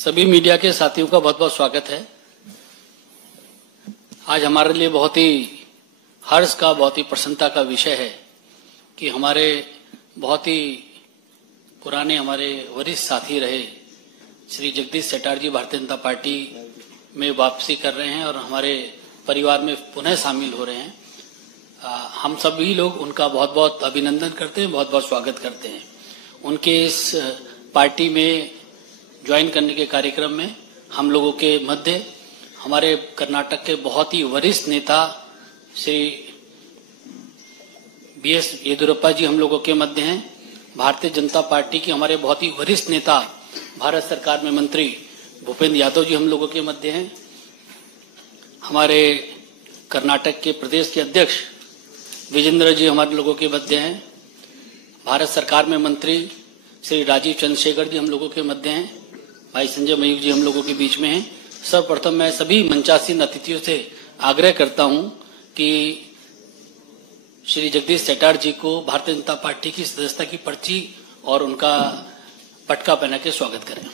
सभी मीडिया के साथियों का बहुत बहुत स्वागत है। आज हमारे लिए बहुत ही हर्ष का, बहुत ही प्रसन्नता का विषय है कि हमारे बहुत ही पुराने, हमारे वरिष्ठ साथी रहे श्री जगदीश शेट्टार जी भारतीय जनता पार्टी में वापसी कर रहे हैं और हमारे परिवार में पुनः शामिल हो रहे हैं। हम सभी लोग उनका बहुत बहुत अभिनंदन करते हैं, बहुत बहुत स्वागत करते हैं। उनके इस पार्टी में ज्वाइन करने के कार्यक्रम में हम लोगों के मध्य हमारे कर्नाटक के बहुत ही वरिष्ठ नेता श्री BS येदियुरप्पा जी हम लोगों के मध्य हैं। भारतीय जनता पार्टी के हमारे बहुत ही वरिष्ठ नेता, भारत सरकार में मंत्री भूपेंद्र यादव जी हम लोगों के मध्य हैं। हमारे कर्नाटक के प्रदेश के अध्यक्ष विजेंद्र जी हमारे लोगों के मध्य हैं। भारत सरकार में मंत्री श्री राजीव चंद्रशेखर जी हम लोगों के मध्य हैं। भाई संजय मयूख जी हम लोगों के बीच में हैं। सर्वप्रथम मैं सभी मंचासीन अतिथियों से आग्रह करता हूं कि श्री जगदीश शेट्टार जी को भारतीय जनता पार्टी की सदस्यता की पर्ची और उनका पटका पहना के स्वागत करें।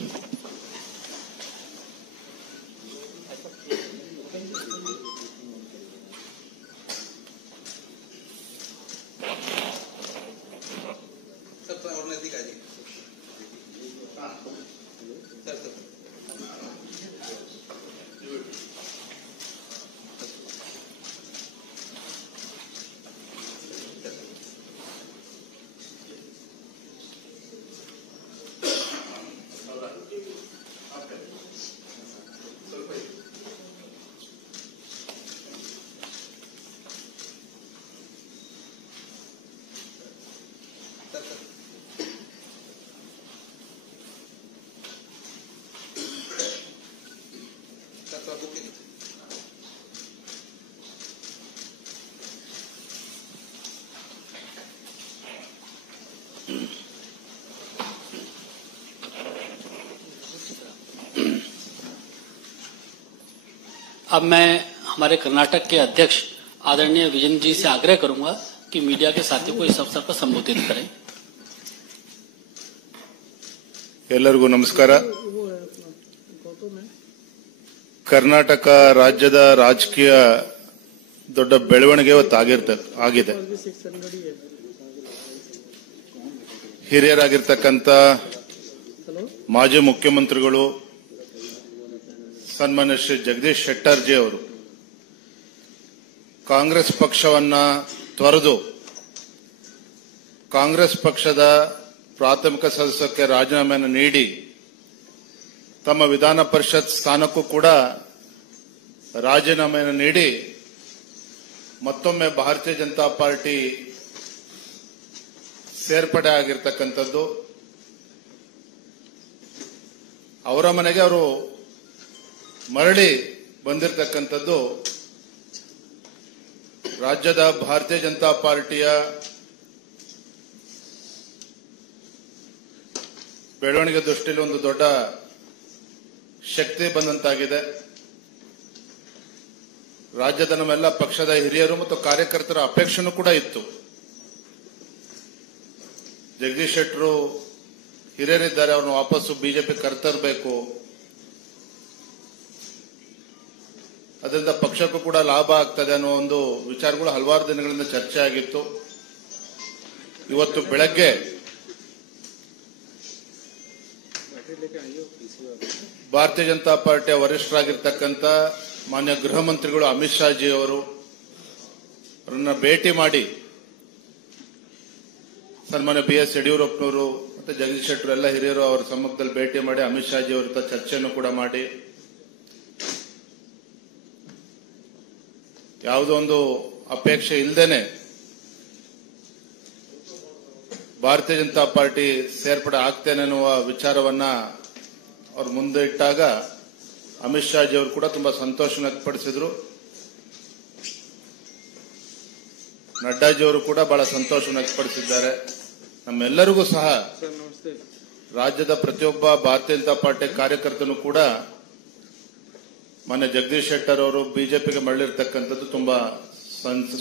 अब मैं हमारे कर्नाटक के अध्यक्ष आदरणीय विजेंद्र जी से आग्रह करूंगा कि मीडिया के साथियों को इस अवसर पर संबोधित करें। ಎಲ್ಲರಿಗೂ ನಮಸ್ಕಾರ। ಕರ್ನಾಟಕ ರಾಜ್ಯದ ರಾಜಕೀಯ ದೊಡ್ಡ ಬೆಳವಣಿಗೆ ಆಗಿದೆ। ಹಿರಿಯರಾಗಿರ್ತಕ್ಕಂಥ ಮಾಜಿ ಮುಖ್ಯಮಂತ್ರಿಗಳು ಸನ್ಮಾನ್ಯ ಶ್ರೀ ಜಗದೀಶ್ ಶೆಟ್ಟರ್ ಜಿ ಅವರು ಕಾಂಗ್ರೆಸ್ ಪಕ್ಷವನ್ನ ತೊರೆದು ಕಾಂಗ್ರೆಸ್ ಪಕ್ಷದ ಪ್ರಾಥಮಿಕ ಸದಸ್ಯಕ್ಕೆ ರಾಜೀನಾಮೆಯನ್ನು ನೀಡಿ ತಮ್ಮ ವಿಧಾನ ಪರಿಷತ್ ಸ್ಥಾನಕ್ಕೂ ಕೂಡ ರಾಜೀನಾಮೆಯನ್ನು ನೀಡಿ ಮತ್ತೊಮ್ಮೆ ಭಾರತೀಯ ಜನತಾ ಪಾರ್ಟಿ ಸೇರ್ಪಡೆ ಆಗಿರ್ತಕ್ಕಂಥದ್ದು। ಅವರ ಮನೆಗೆ ಅವರು ಮರಳಿ ಬಂದಿರತಕ್ಕಂಥದ್ದು ರಾಜ್ಯದ ಭಾರತೀಯ ಜನತಾ ಪಾರ್ಟಿಯ ಬೆಳವಣಿಗೆ ದೃಷ್ಟಿಯಲ್ಲಿ ಒಂದು ದೊಡ್ಡ ಶಕ್ತಿ ಬಂದಂತಾಗಿದೆ। ರಾಜ್ಯದ ನಮ್ಮೆಲ್ಲ ಪಕ್ಷದ ಹಿರಿಯರು ಮತ್ತು ಕಾರ್ಯಕರ್ತರ ಅಪೇಕ್ಷೆನೂ ಕೂಡ ಇತ್ತು। ಜಗದೀಶ್ ಶೆಟ್ಟರು ಹಿರಿಯರಿದ್ದಾರೆ, ಅವ್ರನ್ನ ವಾಪಸ್ಸು ಬಿಜೆಪಿ ಕರೆತರಬೇಕು, ಅದರಿಂದ ಪಕ್ಷಕ್ಕೂ ಕೂಡ ಲಾಭ ಆಗ್ತದೆ ಅನ್ನೋ ಒಂದು ವಿಚಾರಗಳು ಹಲವಾರು ದಿನಗಳಿಂದ ಚರ್ಚೆ ಆಗಿತ್ತು। ಇವತ್ತು ಬೆಳಗ್ಗೆ ಭಾರತೀಯ ಜನತಾ ಪಾರ್ಟಿಯ ವರಿಷ್ಠರಾಗಿರ್ತಕ್ಕಂಥ ಮಾನ್ಯ ಗೃಹ ಮಂತ್ರಿಗಳು ಅಮಿತ್ ಶಾ ಜಿ ಅವರು ಅವರನ್ನ ಭೇಟಿ ಮಾಡಿ ಸನ್ಮಾನ್ಯ BS ಯಡಿಯೂರಪ್ಪನವರು ಮತ್ತೆ ಜಗದೀಶ್ ಶೆಟ್ಟರು ಎಲ್ಲ ಹಿರಿಯರು ಅವರ ಸಮ್ಮುಖದಲ್ಲಿ ಭೇಟಿ ಮಾಡಿ ಅಮಿತ್ ಶಾ ಜಿ ಅವರ ಜೊತೆ ಚರ್ಚೆಯನ್ನು ಕೂಡ ಮಾಡಿ ಯಾವುದೋ ಒಂದು ಅಪೇಕ್ಷೆ ಇಲ್ಲದೇನೆ ಭಾರತೀಯ ಜನತಾ ಪಾರ್ಟಿ ಸೇರ್ಪಡೆ ಆಗ್ತೇನೆ ಅನ್ನುವ ವಿಚಾರವನ್ನ ಅವ್ರ ಮುಂದೆ ಇಟ್ಟಾಗ ಅಮಿತ್ ಶಾ ಜಿ ಅವರು ಕೂಡ ತುಂಬಾ ಸಂತೋಷ ವ್ಯಕ್ತಪಡಿಸಿದ್ರು। ನಡ್ಡಾಜಿ ಅವರು ಕೂಡ ಬಹಳ ಸಂತೋಷ ವ್ಯಕ್ತಪಡಿಸಿದ್ದಾರೆ। ನಮ್ಮೆಲ್ಲರಿಗೂ ಸಹ ರಾಜ್ಯದ ಪ್ರತಿಯೊಬ್ಬ ಭಾರತೀಯ ಜನತಾ ಪಾರ್ಟಿ ಕಾರ್ಯಕರ್ತನು ಕೂಡ ಮಾನ್ಯ ಜಗದೀಶ್ ಶೆಟ್ಟರ್ ಅವರು ಬಿಜೆಪಿಗೆ ಮರಳಿರ್ತಕ್ಕಂಥದ್ದು ತುಂಬಾ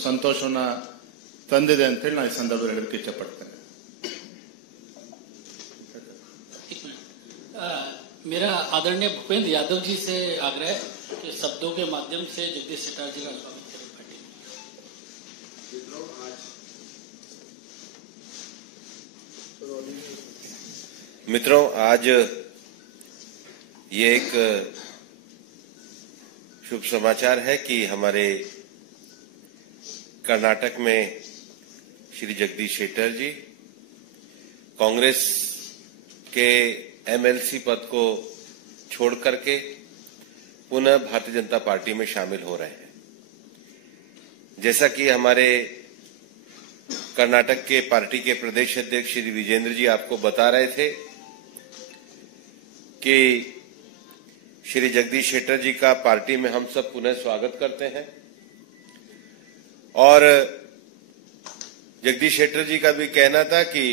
ಸಂತೋಷವನ್ನ ತಂದಿದೆ ಅಂತ ಹೇಳಿ ನಾನು ಈ ಸಂದರ್ಭದಲ್ಲಿ ಹೇಳಲಿಕ್ಕೆ ಇಚ್ಛೆಪಡ್ತೇನೆ। मेरा आदरणीय भूपेंद्र यादव जी से आग्रह है कि शब्दों के माध्यम से जगदीश शेट्टर जी का स्वागत करें पार्टी में। मित्रों, आज ये एक शुभ समाचार है कि हमारे कर्नाटक में श्री जगदीश शेट्टर जी कांग्रेस के एमएलसी पद को छोड़ करके पुनः भारतीय जनता पार्टी में शामिल हो रहे हैं। जैसा कि हमारे कर्नाटक के पार्टी के प्रदेश अध्यक्ष श्री विजेंद्र जी आपको बता रहे थे कि श्री जगदीश शेट्टर जी का पार्टी में हम सब पुनः स्वागत करते हैं और जगदीश शेट्टर जी का भी कहना था कि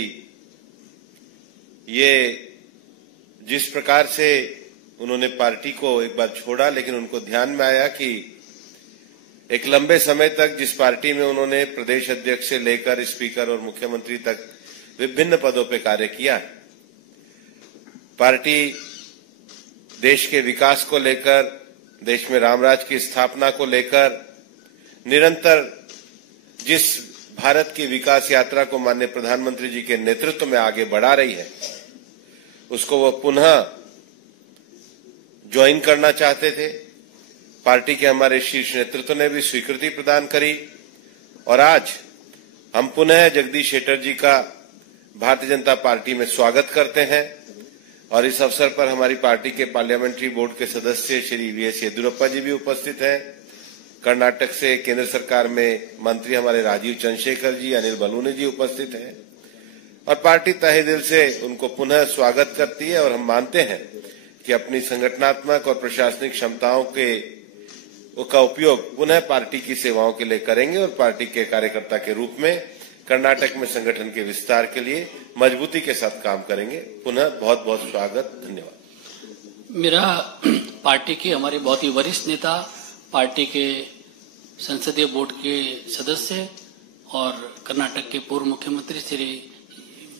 ये जिस प्रकार से उन्होंने पार्टी को एक बार छोड़ा, लेकिन उनको ध्यान में आया कि एक लंबे समय तक जिस पार्टी में उन्होंने प्रदेश अध्यक्ष से लेकर स्पीकर और मुख्यमंत्री तक विभिन्न पदों पर कार्य किया, पार्टी देश के विकास को लेकर, देश में रामराज की स्थापना को लेकर निरंतर जिस भारत की विकास यात्रा को माननीय प्रधानमंत्री जी के नेतृत्व में आगे बढ़ा रही है, उसको वो पुनः ज्वाइन करना चाहते थे। पार्टी के हमारे शीर्ष नेतृत्व ने भी स्वीकृति प्रदान करी और आज हम पुनः जगदीश शेट्टर जी का भारतीय जनता पार्टी में स्वागत करते हैं। और इस अवसर पर हमारी पार्टी के पार्लियामेंट्री बोर्ड के सदस्य श्री वीएस येदियुरप्पा जी भी उपस्थित हैं। कर्नाटक से केंद्र सरकार में मंत्री हमारे राजीव चंद्रशेखर जी, अनिल बलूनी जी उपस्थित हैं और पार्टी तहे दिल से उनको पुनः स्वागत करती है। और हम मानते हैं कि अपनी संगठनात्मक और प्रशासनिक क्षमताओं का उपयोग पुनः पार्टी की सेवाओं के लिए करेंगे और पार्टी के कार्यकर्ता के रूप में कर्नाटक में संगठन के विस्तार के लिए मजबूती के साथ काम करेंगे। पुनः बहुत बहुत स्वागत, धन्यवाद। मेरा पार्टी के हमारे बहुत ही वरिष्ठ नेता, पार्टी के संसदीय बोर्ड के सदस्य और कर्नाटक के पूर्व मुख्यमंत्री श्री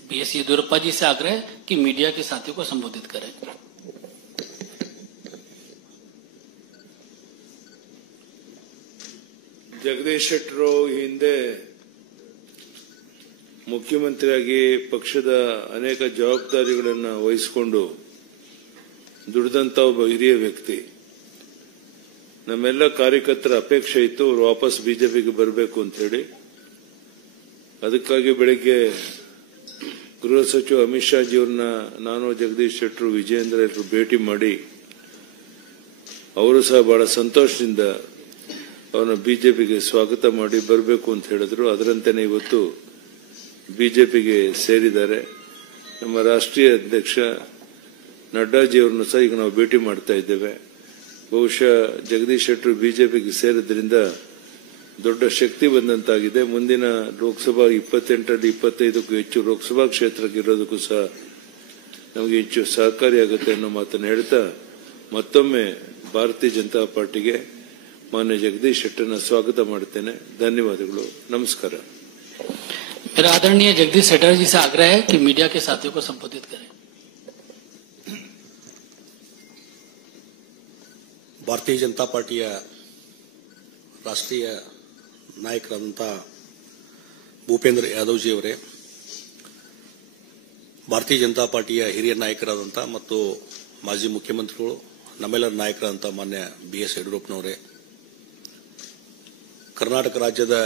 बीएस येदियुरप्पा जी से आग्रह है कि मीडिया के साथियों को संबोधित करें। ಜಗದೀಶ್ ಶೆಟ್ಟರು ಹಿಂದೆ ಮುಖ್ಯಮಂತ್ರಿಯಾಗಿ ಪಕ್ಷದ ಅನೇಕ ಜವಾಬ್ದಾರಿಗಳನ್ನು ವಹಿಸಿಕೊಂಡು ದುಡಿದಂತ ಒಬ್ಬ ಹಿರಿಯ ವ್ಯಕ್ತಿ. ನಮ್ಮೆಲ್ಲ ಕಾರ್ಯಕರ್ತರ ಅಪೇಕ್ಷೆ ಇತ್ತು ಅವರು ವಾಪಸ್ ಬಿಜೆಪಿಗೆ ಬರಬೇಕು ಅಂತ ಹೇಳಿ. ಅದಕ್ಕಾಗಿ ಬೆಳಿಗ್ಗೆ ಗೃಹ ಸಚಿವ ಅಮಿತ್ ಶಾ ಜಿಯವ್ರನ್ನ ನಾನು, ಜಗದೀಶ್ ಶೆಟ್ಟರು, ವಿಜೇಂದ್ರ ಎಲ್ಲರೂ ಭೇಟಿ ಮಾಡಿ ಅವರು ಸಹ ಬಹಳ ಸಂತೋಷದಿಂದ ಅವರನ್ನು ಬಿಜೆಪಿಗೆ ಸ್ವಾಗತ ಮಾಡಿ ಬರಬೇಕು ಅಂತ ಹೇಳಿದ್ರು. ಅದರಂತೆಯೇ ಇವತ್ತು ಬಿಜೆಪಿಗೆ ಸೇರಿದ್ದಾರೆ. ನಮ್ಮ ರಾಷ್ಟ್ರೀಯ ಅಧ್ಯಕ್ಷ ನಡ್ಡಾಜಿಯವರನ್ನು ಸಹ ಈಗ ನಾವು ಭೇಟಿ ಮಾಡ್ತಾ ಇದ್ದೇವೆ. ಬಹುಶಃ ಜಗದೀಶ್ ಶೆಟ್ಟರು ಬಿಜೆಪಿಗೆ ಸೇರಿದ್ರಿಂದ ದೊಡ್ಡ ಶಕ್ತಿ ಬಂದಂತಾಗಿದೆ. ಮುಂದಿನ ಲೋಕಸಭಾ 28ರಲ್ಲಿ 25ಕ್ಕೂ ಹೆಚ್ಚು ಲೋಕಸಭಾ ಕ್ಷೇತ್ರಕ್ಕೆ ಇರೋದಕ್ಕೂ ಸಹ ನಮಗೆ ಹೆಚ್ಚು ಸಹಕಾರಿಯಾಗುತ್ತೆ ಅನ್ನೋ ಮಾತನ್ನು ಹೇಳ್ತಾ ಮತ್ತೊಮ್ಮೆ ಭಾರತೀಯ ಜನತಾ ಪಾರ್ಟಿಗೆ माननीय जगदीश शेट्टर स्वागत ಮಾಡ್ತೇನೆ. धन्यवादಗಳು, नमस्कार। मेरा आदरणीय जगदीश शेट्टर जी से आग्रह है कि मीडिया के साथियों को संबोधित करें। ಭಾರತೀಯ ಜನತಾ ಪಾರ್ಟಿಯ ರಾಷ್ಟ್ರೀಯ ನಾಯಕರಾದಂಥ ಭೂಪೇಂದ್ರ ಯಾದವ್ ಜಿ ಅವರೇ, ಭಾರತೀಯ ಜನತಾ ಪಾರ್ಟಿಯ ಹಿರಿಯ ನಾಯಕರಾದಂಥ ಮತ್ತು ಮಾಜಿ ಮುಖ್ಯಮಂತ್ರಿಗಳು, ನಮ್ಮೆಲ್ಲರ ನಾಯಕರಾದಂಥ ಮಾನ್ಯ ಬಿಎಸ್ ಯಡಿಯೂರಪ್ಪನವರೇ, ಕರ್ನಾಟಕ ರಾಜ್ಯದ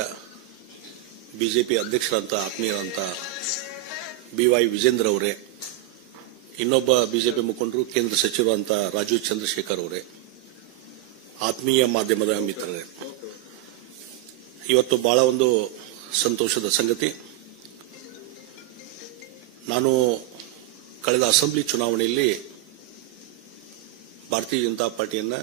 ಬಿಜೆಪಿ ಅಧ್ಯಕ್ಷರಾದಂಥ ಆತ್ಮೀಯರಾದಂಥ ಬಿವೈ ವಿಜೇಂದ್ರ ಅವರೇ, ಇನ್ನೊಬ್ಬ ಬಿಜೆಪಿ ಮುಖಂಡರು ಕೇಂದ್ರ ಸಚಿವರಾದಂಥ ರಾಜೀವ್ ಚಂದ್ರಶೇಖರ್ ಅವರೇ, ಆತ್ಮೀಯ ಮಾಧ್ಯಮದ ಮಿತ್ರರೇ, ಇವತ್ತು ಬಹಳ ಒಂದು ಸಂತೋಷದ ಸಂಗತಿ. ನಾನು ಕಳೆದ ಅಸೆಂಬ್ಲಿ ಚುನಾವಣೆಯಲ್ಲಿ ಭಾರತೀಯ ಜನತಾ ಪಾರ್ಟಿಯನ್ನ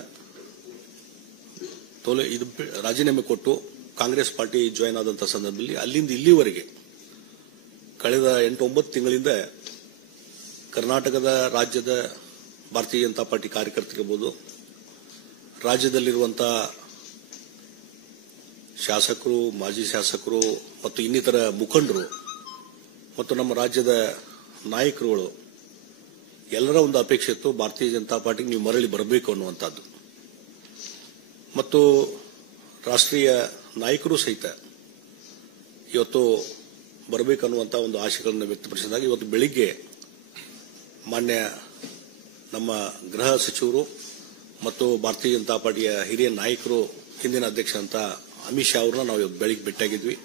ರಾಜೀನಾಮೆ ಕೊಟ್ಟು ಕಾಂಗ್ರೆಸ್ ಪಾರ್ಟಿ ಜಾಯಿನ್ ಆದಂತಹ ಸಂದರ್ಭದಲ್ಲಿ ಅಲ್ಲಿಂದ ಇಲ್ಲಿವರೆಗೆ ಕಳೆದ 8-9 ತಿಂಗಳಿಂದ ಕರ್ನಾಟಕದ ರಾಜ್ಯದ ಭಾರತೀಯ ಜನತಾ ಪಾರ್ಟಿ ಕಾರ್ಯಕರ್ತರಿರಬಹುದು, ರಾಜ್ಯದಲ್ಲಿರುವಂತಹ ಶಾಸಕರು, ಮಾಜಿ ಶಾಸಕರು ಮತ್ತು ಇನ್ನಿತರ ಮುಖಂಡರು ಮತ್ತು ನಮ್ಮ ರಾಜ್ಯದ ನಾಯಕರುಗಳು ಎಲ್ಲರ ಒಂದು ಅಪೇಕ್ಷೆ ಇತ್ತು ಭಾರತೀಯ ಜನತಾ ಪಾರ್ಟಿಗೆ ನೀವು ಮರಳಿ ಬರಬೇಕು ಅನ್ನುವಂಥದ್ದು. ಮತ್ತು ರಾಷ್ಟ್ರೀಯ ನಾಯಕರು ಸಹಿತ ಇವತ್ತು ಬರಬೇಕನ್ನುವಂಥ ಒಂದು ಆಶೆಗಳನ್ನು ವ್ಯಕ್ತಪಡಿಸಿದಾಗ ಇವತ್ತು ಬೆಳಿಗ್ಗೆ ಮಾನ್ಯ ನಮ್ಮ ಗೃಹ ಸಚಿವರು ಮತ್ತು ಭಾರತೀಯ ಜನತಾ ಪಾರ್ಟಿಯ ಹಿರಿಯ ನಾಯಕರು, ಹಿಂದಿನ ಅಧ್ಯಕ್ಷ ಅಂತ ಅಮಿತ್ ಶಾ ಅವರನ್ನ ನಾವು ಇವತ್ತು ಬೆಳಿಗ್ಗೆ ಭೇಟಿಯಾಗಿದ್ವಿ.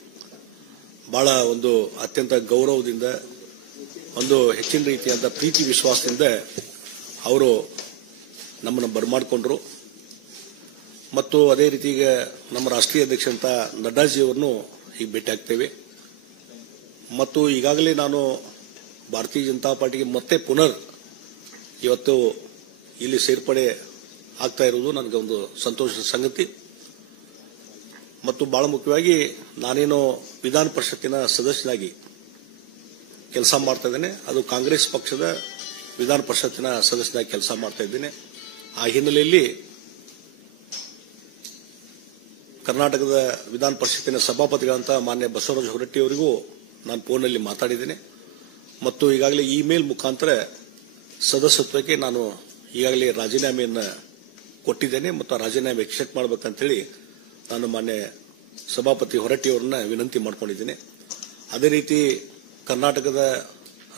ಬಹಳ ಒಂದು ಅತ್ಯಂತ ಗೌರವದಿಂದ, ಒಂದು ಹೆಚ್ಚಿನ ರೀತಿಯಾದ ಪ್ರೀತಿ ವಿಶ್ವಾಸದಿಂದ ಅವರು ನಮ್ಮನ್ನು ಬರಮಾಡಿಕೊಂಡ್ರು. ಮತ್ತು ಅದೇ ರೀತಿ ಈಗ ನಮ್ಮ ರಾಷ್ಟ್ರೀಯ ಅಧ್ಯಕ್ಷ ಅಂತ ನಡ್ಡಾಜಿಯವರನ್ನು ಈಗ ಭೇಟಿ ಆಗ್ತೇವೆ. ಮತ್ತು ಈಗಾಗಲೇ ನಾನು ಭಾರತೀಯ ಜನತಾ ಪಾರ್ಟಿಗೆ ಮತ್ತೆ ಪುನರ್ ಇವತ್ತು ಇಲ್ಲಿ ಸೇರ್ಪಡೆ ಆಗ್ತಾ ಇರುವುದು ನನಗೆ ಒಂದು ಸಂತೋಷದ ಸಂಗತಿ. ಮತ್ತು ಬಹಳ ಮುಖ್ಯವಾಗಿ ನಾನೇನು ವಿಧಾನ ಪರಿಷತ್ತಿನ ಸದಸ್ಯನಾಗಿ ಕೆಲಸ ಮಾಡ್ತಾ ಇದ್ದೇನೆ, ಅದು ಕಾಂಗ್ರೆಸ್ ಪಕ್ಷದ ವಿಧಾನ ಪರಿಷತ್ತಿನ ಸದಸ್ಯನಾಗಿ ಕೆಲಸ ಮಾಡ್ತಾ ಇದ್ದೇನೆ. ಆ ಹಿನ್ನೆಲೆಯಲ್ಲಿ ಕರ್ನಾಟಕದ ವಿಧಾನ ಪರಿಷತ್ತಿನ ಸಭಾಪತಿಗಳಂತ ಮಾನ್ಯ ಬಸವರಾಜ ಹೊರಟ್ಟಿ ಅವರಿಗೂ ನಾನು ಫೋನ್ನಲ್ಲಿ ಮಾತಾಡಿದ್ದೇನೆ. ಮತ್ತು ಈಗಾಗಲೇ ಇಮೇಲ್ ಮುಖಾಂತರ ಸದಸ್ಯತ್ವಕ್ಕೆ ನಾನು ಈಗಾಗಲೇ ರಾಜೀನಾಮೆಯನ್ನು ಕೊಟ್ಟಿದ್ದೇನೆ ಮತ್ತು ಆ ರಾಜೀನಾಮೆ ಎಕ್ಸೆಪ್ಟ್ ಮಾಡಬೇಕಂತೇಳಿ ನಾನು ಮಾನ್ಯ ಸಭಾಪತಿ ಹೊರಟ್ಟಿ ಅವರನ್ನ ವಿನಂತಿ ಮಾಡಿಕೊಂಡಿದ್ದೇನೆ. ಅದೇ ರೀತಿ ಕರ್ನಾಟಕದ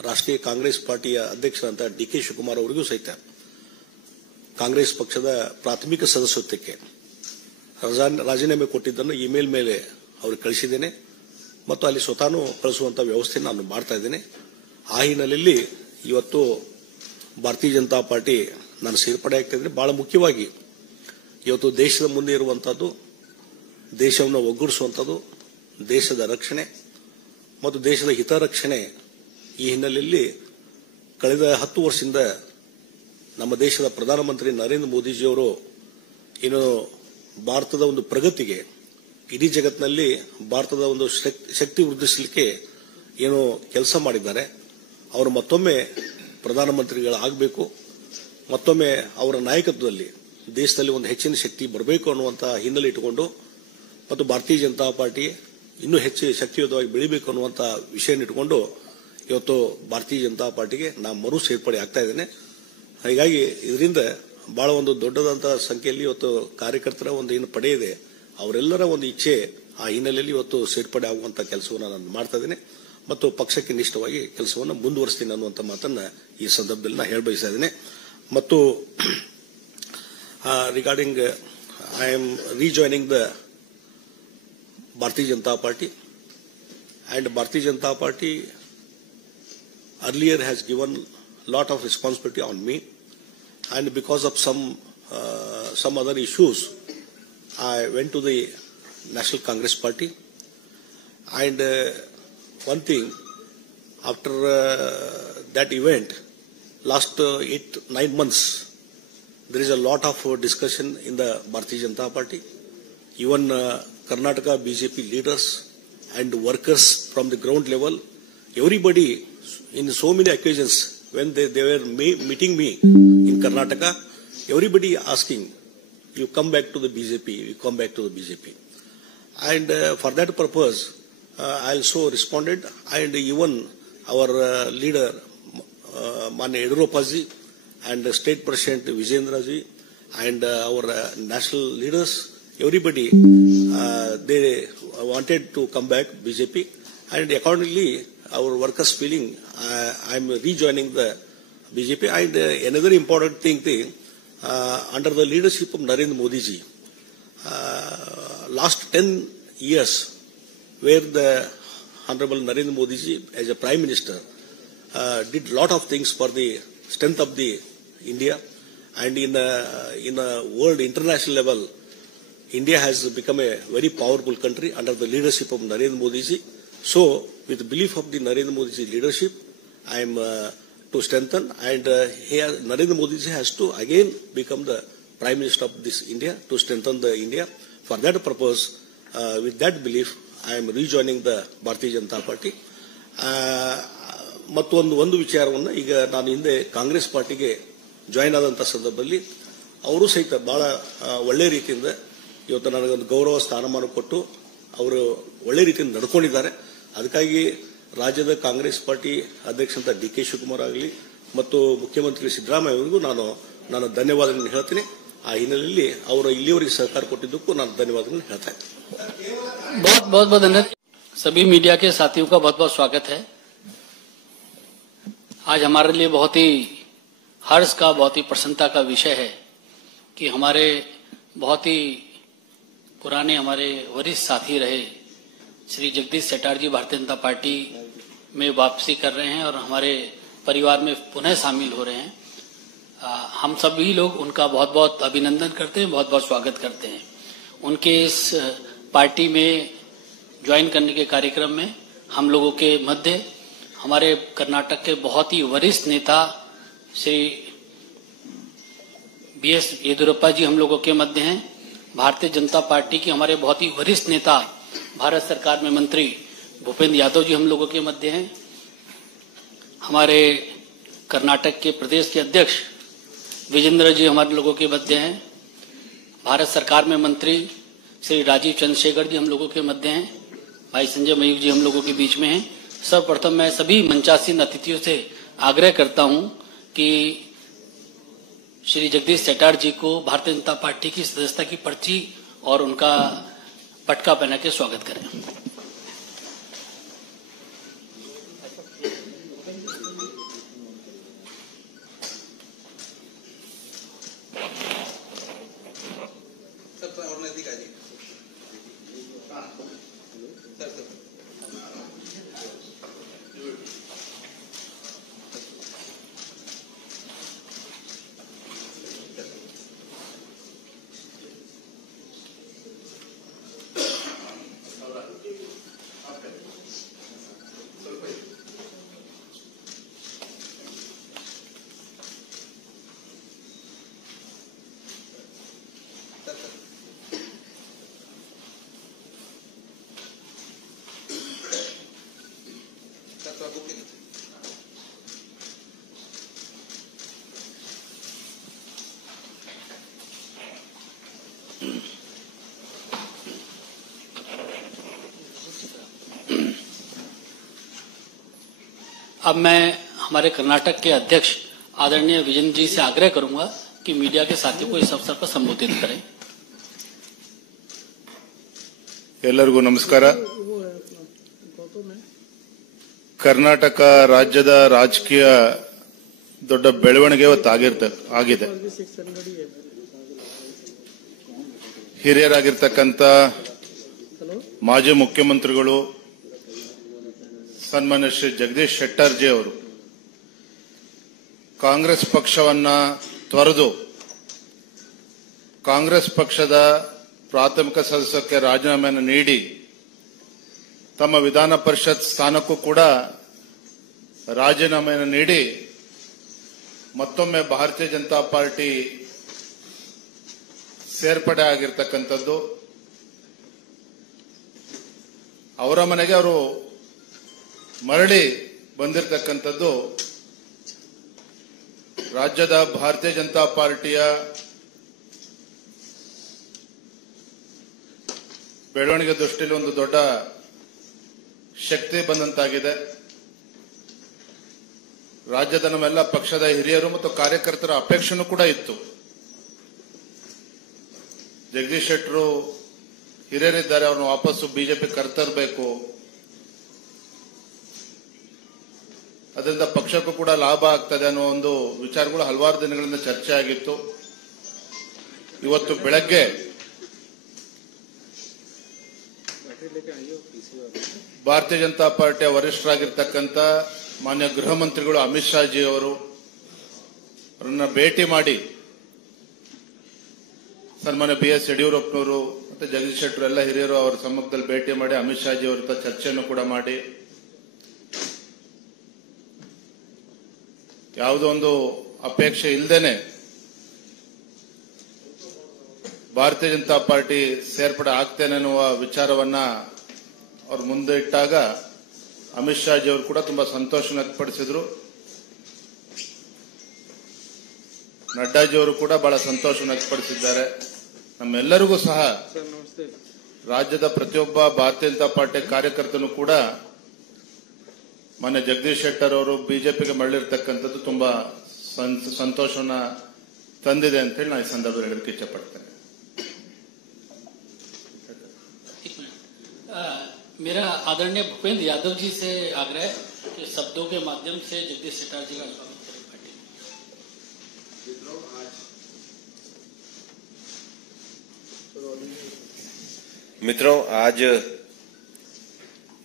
ರಾಷ್ಟ್ರೀಯ ಕಾಂಗ್ರೆಸ್ ಪಾರ್ಟಿಯ ಅಧ್ಯಕ್ಷರಂತ ಡಿ.ಕೆ. ಶಿವಕುಮಾರ್ ಅವರಿಗೂ ಸಹಿತ ಕಾಂಗ್ರೆಸ್ ಪಕ್ಷದ ಪ್ರಾಥಮಿಕ ಸದಸ್ಯತ್ವಕ್ಕೆ ರಾಜೀನಾಮೆ ಕೊಟ್ಟಿದ್ದನ್ನು ಇಮೇಲ್ ಮೇಲೆ ಅವ್ರಿಗೆ ಕಳಿಸಿದ್ದೇನೆ ಮತ್ತು ಅಲ್ಲಿ ಸ್ವತಃ ಕಳಿಸುವಂತಹ ವ್ಯವಸ್ಥೆಯನ್ನು ನಾನು ಮಾಡ್ತಾ ಇದ್ದೇನೆ. ಆ ಹಿನ್ನೆಲೆಯಲ್ಲಿ ಇವತ್ತು ಭಾರತೀಯ ಜನತಾ ಪಾರ್ಟಿ ನಾನು ಸೇರ್ಪಡೆ ಆಗ್ತಾ ಇದ್ದೇನೆ. ಬಹಳ ಮುಖ್ಯವಾಗಿ ಇವತ್ತು ದೇಶದ ಮುಂದೆ ಇರುವಂತಹದ್ದು, ದೇಶವನ್ನು ಒಗ್ಗೂಡಿಸುವಂಥದ್ದು, ದೇಶದ ರಕ್ಷಣೆ ಮತ್ತು ದೇಶದ ಹಿತರಕ್ಷಣೆ. ಈ ಹಿನ್ನೆಲೆಯಲ್ಲಿ ಕಳೆದ 10 ವರ್ಷದಿಂದ ನಮ್ಮ ದೇಶದ ಪ್ರಧಾನಮಂತ್ರಿ ನರೇಂದ್ರ ಮೋದಿಜಿಯವರು ಏನು ಭಾರತದ ಒಂದು ಪ್ರಗತಿಗೆ, ಇಡೀ ಜಗತ್ತಿನಲ್ಲಿ ಭಾರತದ ಒಂದು ಶಕ್ತಿ ವೃದ್ಧಿಸಲಿಕ್ಕೆ ಏನು ಕೆಲಸ ಮಾಡಿದ್ದಾರೆ, ಅವರು ಮತ್ತೊಮ್ಮೆ ಪ್ರಧಾನಮಂತ್ರಿಗಳಾಗಬೇಕು, ಮತ್ತೊಮ್ಮೆ ಅವರ ನಾಯಕತ್ವದಲ್ಲಿ ದೇಶದಲ್ಲಿ ಒಂದು ಹೆಚ್ಚಿನ ಶಕ್ತಿ ಬರಬೇಕು ಅನ್ನುವಂತಹ ಹಿನ್ನೆಲೆ ಇಟ್ಟುಕೊಂಡು ಮತ್ತು ಭಾರತೀಯ ಜನತಾ ಪಾರ್ಟಿ ಇನ್ನೂ ಹೆಚ್ಚು ಶಕ್ತಿಯುತವಾಗಿ ಬೆಳಿಬೇಕು ಅನ್ನುವಂತಹ ವಿಷಯ ಇಟ್ಟುಕೊಂಡು ಇವತ್ತು ಭಾರತೀಯ ಜನತಾ ಪಾರ್ಟಿಗೆ ನಾನು ಮರು ಸೇರ್ಪಡೆ ಆಗ್ತಾ ಇದ್ದೇನೆ. ಹೀಗಾಗಿ ಇದರಿಂದ ಬಹಳ ಒಂದು ದೊಡ್ಡದಂತಹ ಸಂಖ್ಯೆಯಲ್ಲಿ ಇವತ್ತು ಕಾರ್ಯಕರ್ತರ ಒಂದು ಏನು ಪಡೆ ಇದೆ, ಅವರೆಲ್ಲರ ಒಂದು ಇಚ್ಛೆ, ಆ ಹಿನ್ನೆಲೆಯಲ್ಲಿ ಇವತ್ತು ಸೇರ್ಪಡೆ ಆಗುವಂತಹ ಕೆಲಸವನ್ನು ನಾನು ಮಾಡ್ತಾ ಇದ್ದೇನೆ ಮತ್ತು ಪಕ್ಷಕ್ಕೆ ನಿಷ್ಠವಾಗಿ ಕೆಲಸವನ್ನು ಮುಂದುವರಿಸ್ತೀನಿ ಅನ್ನುವಂಥ ಮಾತನ್ನ ಈ ಸಂದರ್ಭದಲ್ಲಿ ನಾನು ಹೇಳಬಯಸ್ತಾ ಇದ್ದೇನೆ. ಮತ್ತು regarding I am rejoining the Bharatiya Janata Party, and Bharatiya Janata Party earlier has given a lot of responsibility on me, and because of some other issues, I went to the National Congress Party. And one thing, after that event, last 8-9 months, there is a lot of discussion in the Bharatiya Janata Party. Even Karnataka BJP leaders and workers from the ground level, everybody in so many occasions when they were meeting me in Karnataka, everybody asking, you come back to the BJP, you come back to the BJP. And for that purpose, I also responded, and even our leader, Manya Yediyurappa and State President Vijayendra ji, and our national leaders, everybody, they wanted to come back BJP, and accordingly our workers feeling I am rejoining the BJP. And another important thing, under the leadership of Narendra Modi ji, last 10 years, where the Honorable Narendra Modi ji as a Prime Minister did a lot of things for the strength of the India, and in a world international level, India has become a very powerful country under the leadership of Narendra Modi ji. So, with the belief of the Narendra Modi ji leadership, I am to strengthen, and Narendra Modi ji has to again become the Prime Minister of this India, to strengthen the India. For that purpose, with that belief, I am rejoining the Bharatiya Janata Party. ಮತ್ತೊಂದು ವಿಚಾರವನ್ನು ಈಗ ನಾನು ಹಿಂದೆ ಕಾಂಗ್ರೆಸ್ ಪಾರ್ಟಿಗೆ join ಆದಂಥ ಸಂದರ್ಭದಲ್ಲಿ ಅವರು ಸಹಿತ ಬಹಳ ಒಳ್ಳೆ ರೀತಿಯಿಂದ ಇವತ್ತು ನನಗೊಂದು ಗೌರವ ಸ್ಥಾನಮಾನ ಕೊಟ್ಟು ಅವರು ಒಳ್ಳೆ ರೀತಿಯಿಂದ ನಡ್ಕೊಂಡಿದ್ದಾರೆ. ಅದಕ್ಕಾಗಿ ರಾಜ್ಯದ ಕಾಂಗ್ರೆಸ್ ಪಾರ್ಟಿ ಅಧ್ಯಕ್ಷ ಅಂತ ಡಿ.ಕೆ. ಶಿವಕುಮಾರ್ ಆಗಲಿ ಮತ್ತು ಮುಖ್ಯಮಂತ್ರಿ ಸಿದ್ದರಾಮಯ್ಯ ಅವರಿಗೂ ನಾನು ಧನ್ಯವಾದಗಳನ್ನು ಹೇಳ್ತೀನಿ. ಆ ಹಿನ್ನೆಲೆಯಲ್ಲಿ ಅವರು ಇಲ್ಲಿಯವರೆಗೆ ಸಹಕಾರ ಕೊಟ್ಟಿದ್ದಕ್ಕೂ ನಾನು ಧನ್ಯವಾದಗಳನ್ನು ಹೇಳ್ತಾ ಇದ್ದೀನಿ. बहुत बहुत बहुत धन्यवाद. सभी मीडिया के साथियों का बहुत बहुत स्वागत है. आज हमारे लिए बहुत ही हर्ष का, बहुत ही प्रसन्नता का विषय है कि हमारे बहुत ही पुराने हमारे वरिष्ठ साथी रहे श्री जगदीश शेट्टार जी भारतीय जनता पार्टी में वापसी कर रहे हैं और हमारे परिवार में पुनः शामिल हो रहे हैं. हम सभी लोग उनका बहुत बहुत अभिनंदन करते हैं, बहुत बहुत स्वागत करते हैं. उनके इस पार्टी में ज्वाइन करने के कार्यक्रम में हम लोगों के मध्य हमारे कर्नाटक के बहुत ही वरिष्ठ नेता श्री BS येदियुरप्पा जी हम लोगों के मध्य हैं. भारतीय जनता पार्टी के हमारे बहुत ही वरिष्ठ नेता भारत सरकार में मंत्री भूपेंद्र यादव जी हम लोगों के मध्य हैं. हमारे कर्नाटक के प्रदेश के अध्यक्ष विजेंद्र जी हमारे लोगों के मध्य हैं. भारत सरकार में मंत्री श्री राजीव चंद्रशेखर जी हम लोगों के मध्य हैं. भाई संजय मयूख जी हम लोगों के बीच में हैं. सर्वप्रथम मैं सभी मंचासीन अतिथियों से आग्रह करता हूं कि श्री जगदीश शेट्टार जी को भारतीय जनता पार्टी की सदस्यता की पर्ची और उनका पटका पहना के स्वागत करें. अब मैं हमारे कर्नाटक के अध्यक्ष आदरणीय विजेंद्र जी से आग्रह करूंगा कि मीडिया के साथियों को इस अवसर पर संबोधित करें. ಎಲ್ಲರಿಗೂ ನಮಸ್ಕಾರ. ಕರ್ನಾಟಕ ರಾಜ್ಯದ ರಾಜಕೀಯ ದೊಡ್ಡ ಬೆಳವಣಿಗೆ ಆಗಿದೆ. ಹಿರಿಯರಾಗಿರ್ತಕ್ಕಂಥ ಮಾಜಿ ಮುಖ್ಯಮಂತ್ರಿಗಳು ಸನ್ಮಾನ್ಯ ಶ್ರೀ ಜಗದೀಶ್ ಶೆಟ್ಟರ್ ಜಿ ಅವರು ಕಾಂಗ್ರೆಸ್ ಪಕ್ಷವನ್ನ ತೊರೆದು ಕಾಂಗ್ರೆಸ್ ಪಕ್ಷದ ಪ್ರಾಥಮಿಕ ಸದಸ್ಯಕ್ಕೆ ರಾಜೀನಾಮೆಯನ್ನು ನೀಡಿ ತಮ್ಮ ವಿಧಾನ ಪರಿಷತ್ ಸ್ಥಾನಕ್ಕೂ ಕೂಡ ರಾಜೀನಾಮೆಯನ್ನು ನೀಡಿ ಮತ್ತೊಮ್ಮೆ ಭಾರತೀಯ ಜನತಾ ಪಾರ್ಟಿ ಸೇರ್ಪಡೆ ಆಗಿರ್ತಕ್ಕಂಥದ್ದು. ಅವರ ಮನೆಗೆ ಅವರು ಮರಳಿ ಬಂದಿರತಕ್ಕಂಥದ್ದು ರಾಜ್ಯದ ಭಾರತೀಯ ಜನತಾ ಪಾರ್ಟಿಯ ಬೆಳವಣಿಗೆ ದೃಷ್ಟಿಯಲ್ಲಿ ಒಂದು ದೊಡ್ಡ ಶಕ್ತಿ ಬಂದಂತಾಗಿದೆ. ರಾಜ್ಯದ ನಮ್ಮೆಲ್ಲ ಪಕ್ಷದ ಹಿರಿಯರು ಮತ್ತು ಕಾರ್ಯಕರ್ತರ ಅಪೇಕ್ಷೆನೂ ಕೂಡ ಇತ್ತು. ಜಗದೀಶ್ ಶೆಟ್ಟರು ಹಿರಿಯರಿದ್ದಾರೆ, ಅವ್ರನ್ನ ವಾಪಸ್ಸು ಬಿಜೆಪಿ ಕರೆತರಬೇಕು, ಅದರಿಂದ ಪಕ್ಷಕ್ಕೂ ಕೂಡ ಲಾಭ ಆಗ್ತದೆ ಅನ್ನೋ ಒಂದು ವಿಚಾರಗಳು ಹಲವಾರು ದಿನಗಳಿಂದ ಚರ್ಚೆ ಆಗಿತ್ತು. ಇವತ್ತು ಬೆಳಗ್ಗೆ ಭಾರತೀಯ ಜನತಾ ಪಾರ್ಟಿಯ ವರಿಷ್ಠರಾಗಿರ್ತಕ್ಕಂಥ ಮಾನ್ಯ ಗೃಹ ಮಂತ್ರಿಗಳು ಅಮಿತ್ ಶಾ ಜಿ ಅವರು ಅವರನ್ನ ಭೇಟಿ ಮಾಡಿ, ಸನ್ಮಾನ್ಯ BS ಯಡಿಯೂರಪ್ಪನವರು ಮತ್ತೆ ಜಗದೀಶ್ ಶೆಟ್ಟರು ಎಲ್ಲ ಹಿರಿಯರು ಅವರ ಸಮ್ಮುಖದಲ್ಲಿ ಭೇಟಿ ಮಾಡಿ ಅಮಿತ್ ಶಾ ಜಿ ಅವರ ಜೊತೆ ಚರ್ಚೆಯನ್ನು ಕೂಡ ಮಾಡಿ ಯಾವುದೋ ಒಂದು ಅಪೇಕ್ಷೆ ಇಲ್ಲದೇನೆ ಭಾರತೀಯ ಜನತಾ ಪಾರ್ಟಿ ಸೇರ್ಪಡೆ ಆಗ್ತೇನೆ ಅನ್ನುವ ವಿಚಾರವನ್ನ ಅವರು ಮುಂದೆ ಇಟ್ಟಾಗ ಅಮಿತ್ ಶಾ ಜಿ ಅವರು ಕೂಡ ತುಂಬಾ ಸಂತೋಷ ವ್ಯಕ್ತಪಡಿಸಿದ್ರು. ನಡ್ಡಾಜಿ ಅವರು ಕೂಡ ಬಹಳ ಸಂತೋಷ ವ್ಯಕ್ತಪಡಿಸಿದ್ದಾರೆ. ನಮ್ಮೆಲ್ಲರಿಗೂ ಸಹ ರಾಜ್ಯದ ಪ್ರತಿಯೊಬ್ಬ ಭಾರತೀಯ ಜನತಾ ಪಾರ್ಟಿ ಕಾರ್ಯಕರ್ತನು ಕೂಡ ಮಾನ್ಯ ಜಗದೀಶ್ ಶೆಟ್ಟರ್ ಅವರು ಬಿಜೆಪಿಗೆ ಮರಳಿರ್ತಕ್ಕಂಥದ್ದು ತುಂಬಾ ಸಂತೋಷವನ್ನ ತಂದಿದೆ ಅಂತ ಹೇಳಿ ನಾನು ಈ ಸಂದರ್ಭದಲ್ಲಿ ಹೇಳಲಿಕ್ಕೆ ಇಚ್ಛೆಪಡ್ತೇನೆ. मेरा आदरणीय भूपेंद्र यादव जी से आग्रह है कि शब्दों के माध्यम से जगदीश शेट्टर जी का स्वागत करें पार्टी। मित्रों, आज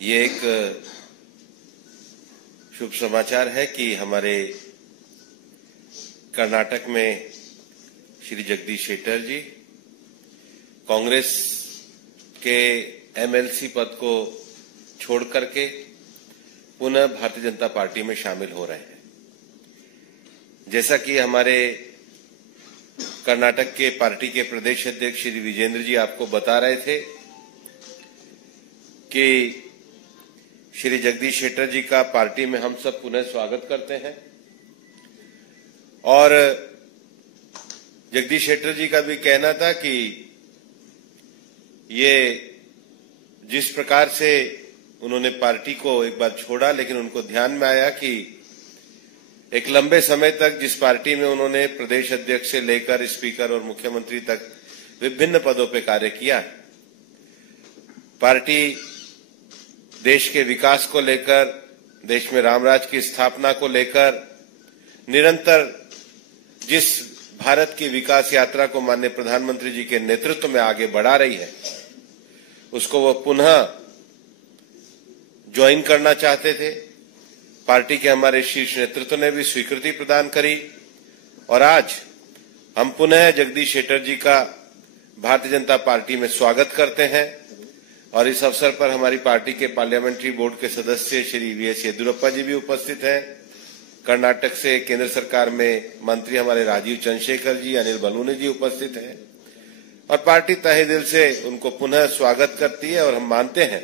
ये एक शुभ समाचार है कि हमारे कर्नाटक में श्री जगदीश शेट्टर जी कांग्रेस के एमएलसी पद को छोड़ करके पुनः भारतीय जनता पार्टी में शामिल हो रहे हैं। जैसा कि हमारे कर्नाटक के पार्टी के प्रदेश अध्यक्ष श्री विजेंद्र जी आपको बता रहे थे कि श्री जगदीश शेट्टर जी का पार्टी में हम सब पुनः स्वागत करते हैं और जगदीश शेट्टर जी का भी कहना था कि ये जिस प्रकार से उन्होंने पार्टी को एक बार छोड़ा, लेकिन उनको ध्यान में आया कि एक लंबे समय तक जिस पार्टी में उन्होंने प्रदेश अध्यक्ष से लेकर स्पीकर और मुख्यमंत्री तक विभिन्न पदों पर कार्य किया, पार्टी देश के विकास को लेकर, देश में रामराज की स्थापना को लेकर निरंतर जिस भारत की विकास यात्रा को माननीय प्रधानमंत्री जी के नेतृत्व में आगे बढ़ा रही है, उसको वो पुनः ज्वाइन करना चाहते थे। पार्टी के हमारे शीर्ष नेतृत्व ने भी स्वीकृति प्रदान करी और आज हम पुनः जगदीश शेट्टर जी का भारतीय जनता पार्टी में स्वागत करते हैं और इस अवसर पर हमारी पार्टी के पार्लियामेंट्री बोर्ड के सदस्य श्री वीएस येदियुरप्पा जी भी उपस्थित हैं। कर्नाटक से केंद्र सरकार में मंत्री हमारे राजीव चंद्रशेखर जी, अनिल बलूनी जी उपस्थित हैं और पार्टी तहे दिल से उनको पुनः स्वागत करती है और हम मानते हैं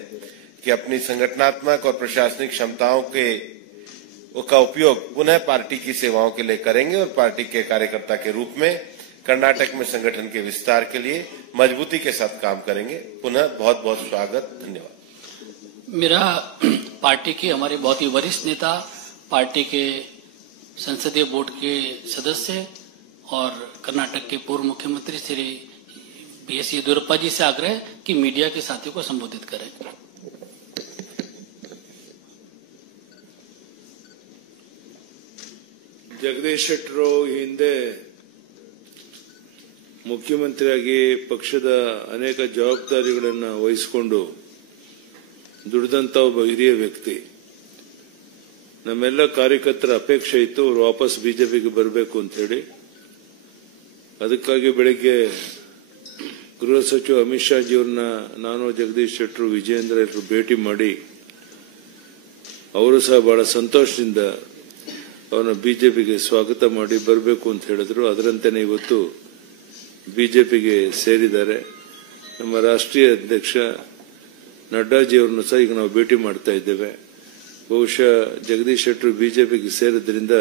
कि अपनी संगठनात्मक और प्रशासनिक क्षमताओं का उपयोग पुनः पार्टी की सेवाओं के लिए करेंगे और पार्टी के कार्यकर्ता के रूप में कर्नाटक में संगठन के विस्तार के लिए मजबूती के साथ काम करेंगे। पुनः बहुत बहुत स्वागत, धन्यवाद। मेरा पार्टी के हमारे बहुत ही वरिष्ठ नेता, पार्टी के संसदीय बोर्ड के सदस्य और कर्नाटक के पूर्व मुख्यमंत्री श्री बीएस येदियुरप्पा जी से आग्रह कि मीडिया के साथियों को संबोधित करें। ಜಗದೀಶ್ ಶೆಟ್ಟರು ಹಿಂದೆ ಮುಖ್ಯಮಂತ್ರಿಯಾಗಿ ಪಕ್ಷದ ಅನೇಕ ಜವಾಬ್ದಾರಿಗಳನ್ನು ವಹಿಸಿಕೊಂಡು ದುಡಿದಂತ ಒಬ್ಬ ಹಿರಿಯ ವ್ಯಕ್ತಿ. ನಮ್ಮೆಲ್ಲ ಕಾರ್ಯಕರ್ತರ ಅಪೇಕ್ಷೆ ಇತ್ತು ಅವರು ವಾಪಸ್ ಬಿಜೆಪಿಗೆ ಬರಬೇಕು ಅಂತ ಹೇಳಿ. ಅದಕ್ಕಾಗಿ ಬೆಳಿಗ್ಗೆ ಗೃಹ ಸಚಿವ ಅಮಿತ್ ಶಾ ಜಿಯವ್ರನ್ನ ನಾನು ಜಗದೀಶ್ ಶೆಟ್ಟರು ವಿಜೇಂದ್ರ ಎಲ್ಲರೂ ಭೇಟಿ ಮಾಡಿ ಅವರು ಸಹ ಬಹಳ ಸಂತೋಷದಿಂದ ಅವರನ್ನು ಬಿಜೆಪಿಗೆ ಸ್ವಾಗತ ಮಾಡಿ ಬರಬೇಕು ಅಂತ ಹೇಳಿದ್ರು. ಅದರಂತೆಯೇ ಇವತ್ತು ಬಿಜೆಪಿಗೆ ಸೇರಿದ್ದಾರೆ. ನಮ್ಮ ರಾಷ್ಟ್ರೀಯ ಅಧ್ಯಕ್ಷ ನಡ್ಡಾಜಿಯವರನ್ನು ಸಹ ಈಗ ನಾವು ಭೇಟಿ ಮಾಡ್ತಾ ಇದ್ದೇವೆ. ಬಹುಶಃ ಜಗದೀಶ್ ಶೆಟ್ಟರು ಬಿಜೆಪಿಗೆ ಸೇರಿದ್ರಿಂದ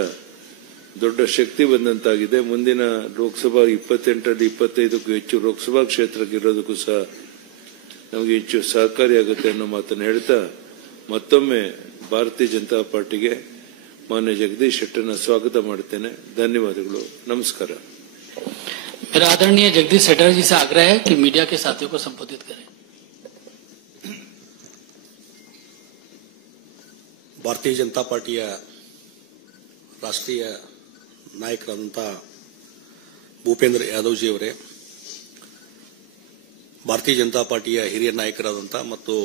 ದೊಡ್ಡ ಶಕ್ತಿ ಬಂದಂತಾಗಿದೆ. ಮುಂದಿನ ಲೋಕಸಭಾ 28ರಲ್ಲಿ 25ಕ್ಕೂ ಹೆಚ್ಚು ಲೋಕಸಭಾ ಕ್ಷೇತ್ರಕ್ಕೆ ಇರೋದಕ್ಕೂ ಸಹ ನಮಗೆ ಹೆಚ್ಚು ಸಹಕಾರಿಯಾಗುತ್ತೆ ಅನ್ನೋ ಮಾತನ್ನು ಹೇಳ್ತಾ ಮತ್ತೊಮ್ಮೆ ಭಾರತೀಯ ಜನತಾ ಪಾರ್ಟಿಗೆ मान्य जगदीश शेट्टर स्वागत ಮಾಡ್ತೇನೆ. ಧನ್ಯವಾದಗಳು, ನಮಸ್ಕಾರ. मेरा आदरणीय जगदीश शेट्टर जी से आग्रह है कि मीडिया के साथियों को संबोधित करें। ಭಾರತೀಯ ಜನತಾ ಪಾರ್ಟಿಯ ರಾಷ್ಟ್ರೀಯ ನಾಯಕರಾದಂಥ ಭೂಪೇಂದ್ರ ಯಾದವ್ ಜಿ ಅವರೇ, ಭಾರತೀಯ ಜನತಾ ಪಾರ್ಟಿಯ ಹಿರಿಯ ನಾಯಕರಾದಂಥ ಮತ್ತು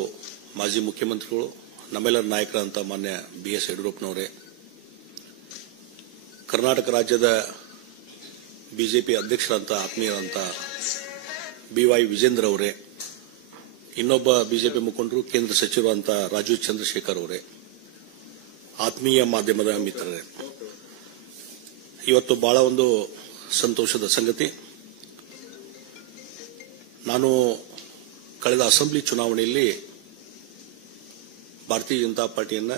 ಮಾಜಿ ಮುಖ್ಯಮಂತ್ರಿಗಳು, ನಮ್ಮೆಲ್ಲರ ನಾಯಕರಾದಂಥ ಮಾನ್ಯ ಬಿಎಸ್ ಯಡಿಯೂರಪ್ಪನವರೇ, ಕರ್ನಾಟಕ ರಾಜ್ಯದ ಬಿಜೆಪಿ ಅಧ್ಯಕ್ಷರಾದಂಥ ಆತ್ಮೀಯರಾದಂಥ ಬಿವೈ ವಿಜೇಂದ್ರ ಅವರೇ, ಇನ್ನೊಬ್ಬ ಬಿಜೆಪಿ ಮುಖಂಡರು ಕೇಂದ್ರ ಸಚಿವರಾದಂಥ ರಾಜೀವ್ ಚಂದ್ರಶೇಖರ್ ಅವರೇ, ಆತ್ಮೀಯ ಮಾಧ್ಯಮದ ಮಿತ್ರರೇ, ಇವತ್ತು ಬಹಳ ಒಂದು ಸಂತೋಷದ ಸಂಗತಿ. ನಾನು ಕಳೆದ ಅಸೆಂಬ್ಲಿ ಚುನಾವಣೆಯಲ್ಲಿ ಭಾರತೀಯ ಜನತಾ ಪಾರ್ಟಿಯನ್ನ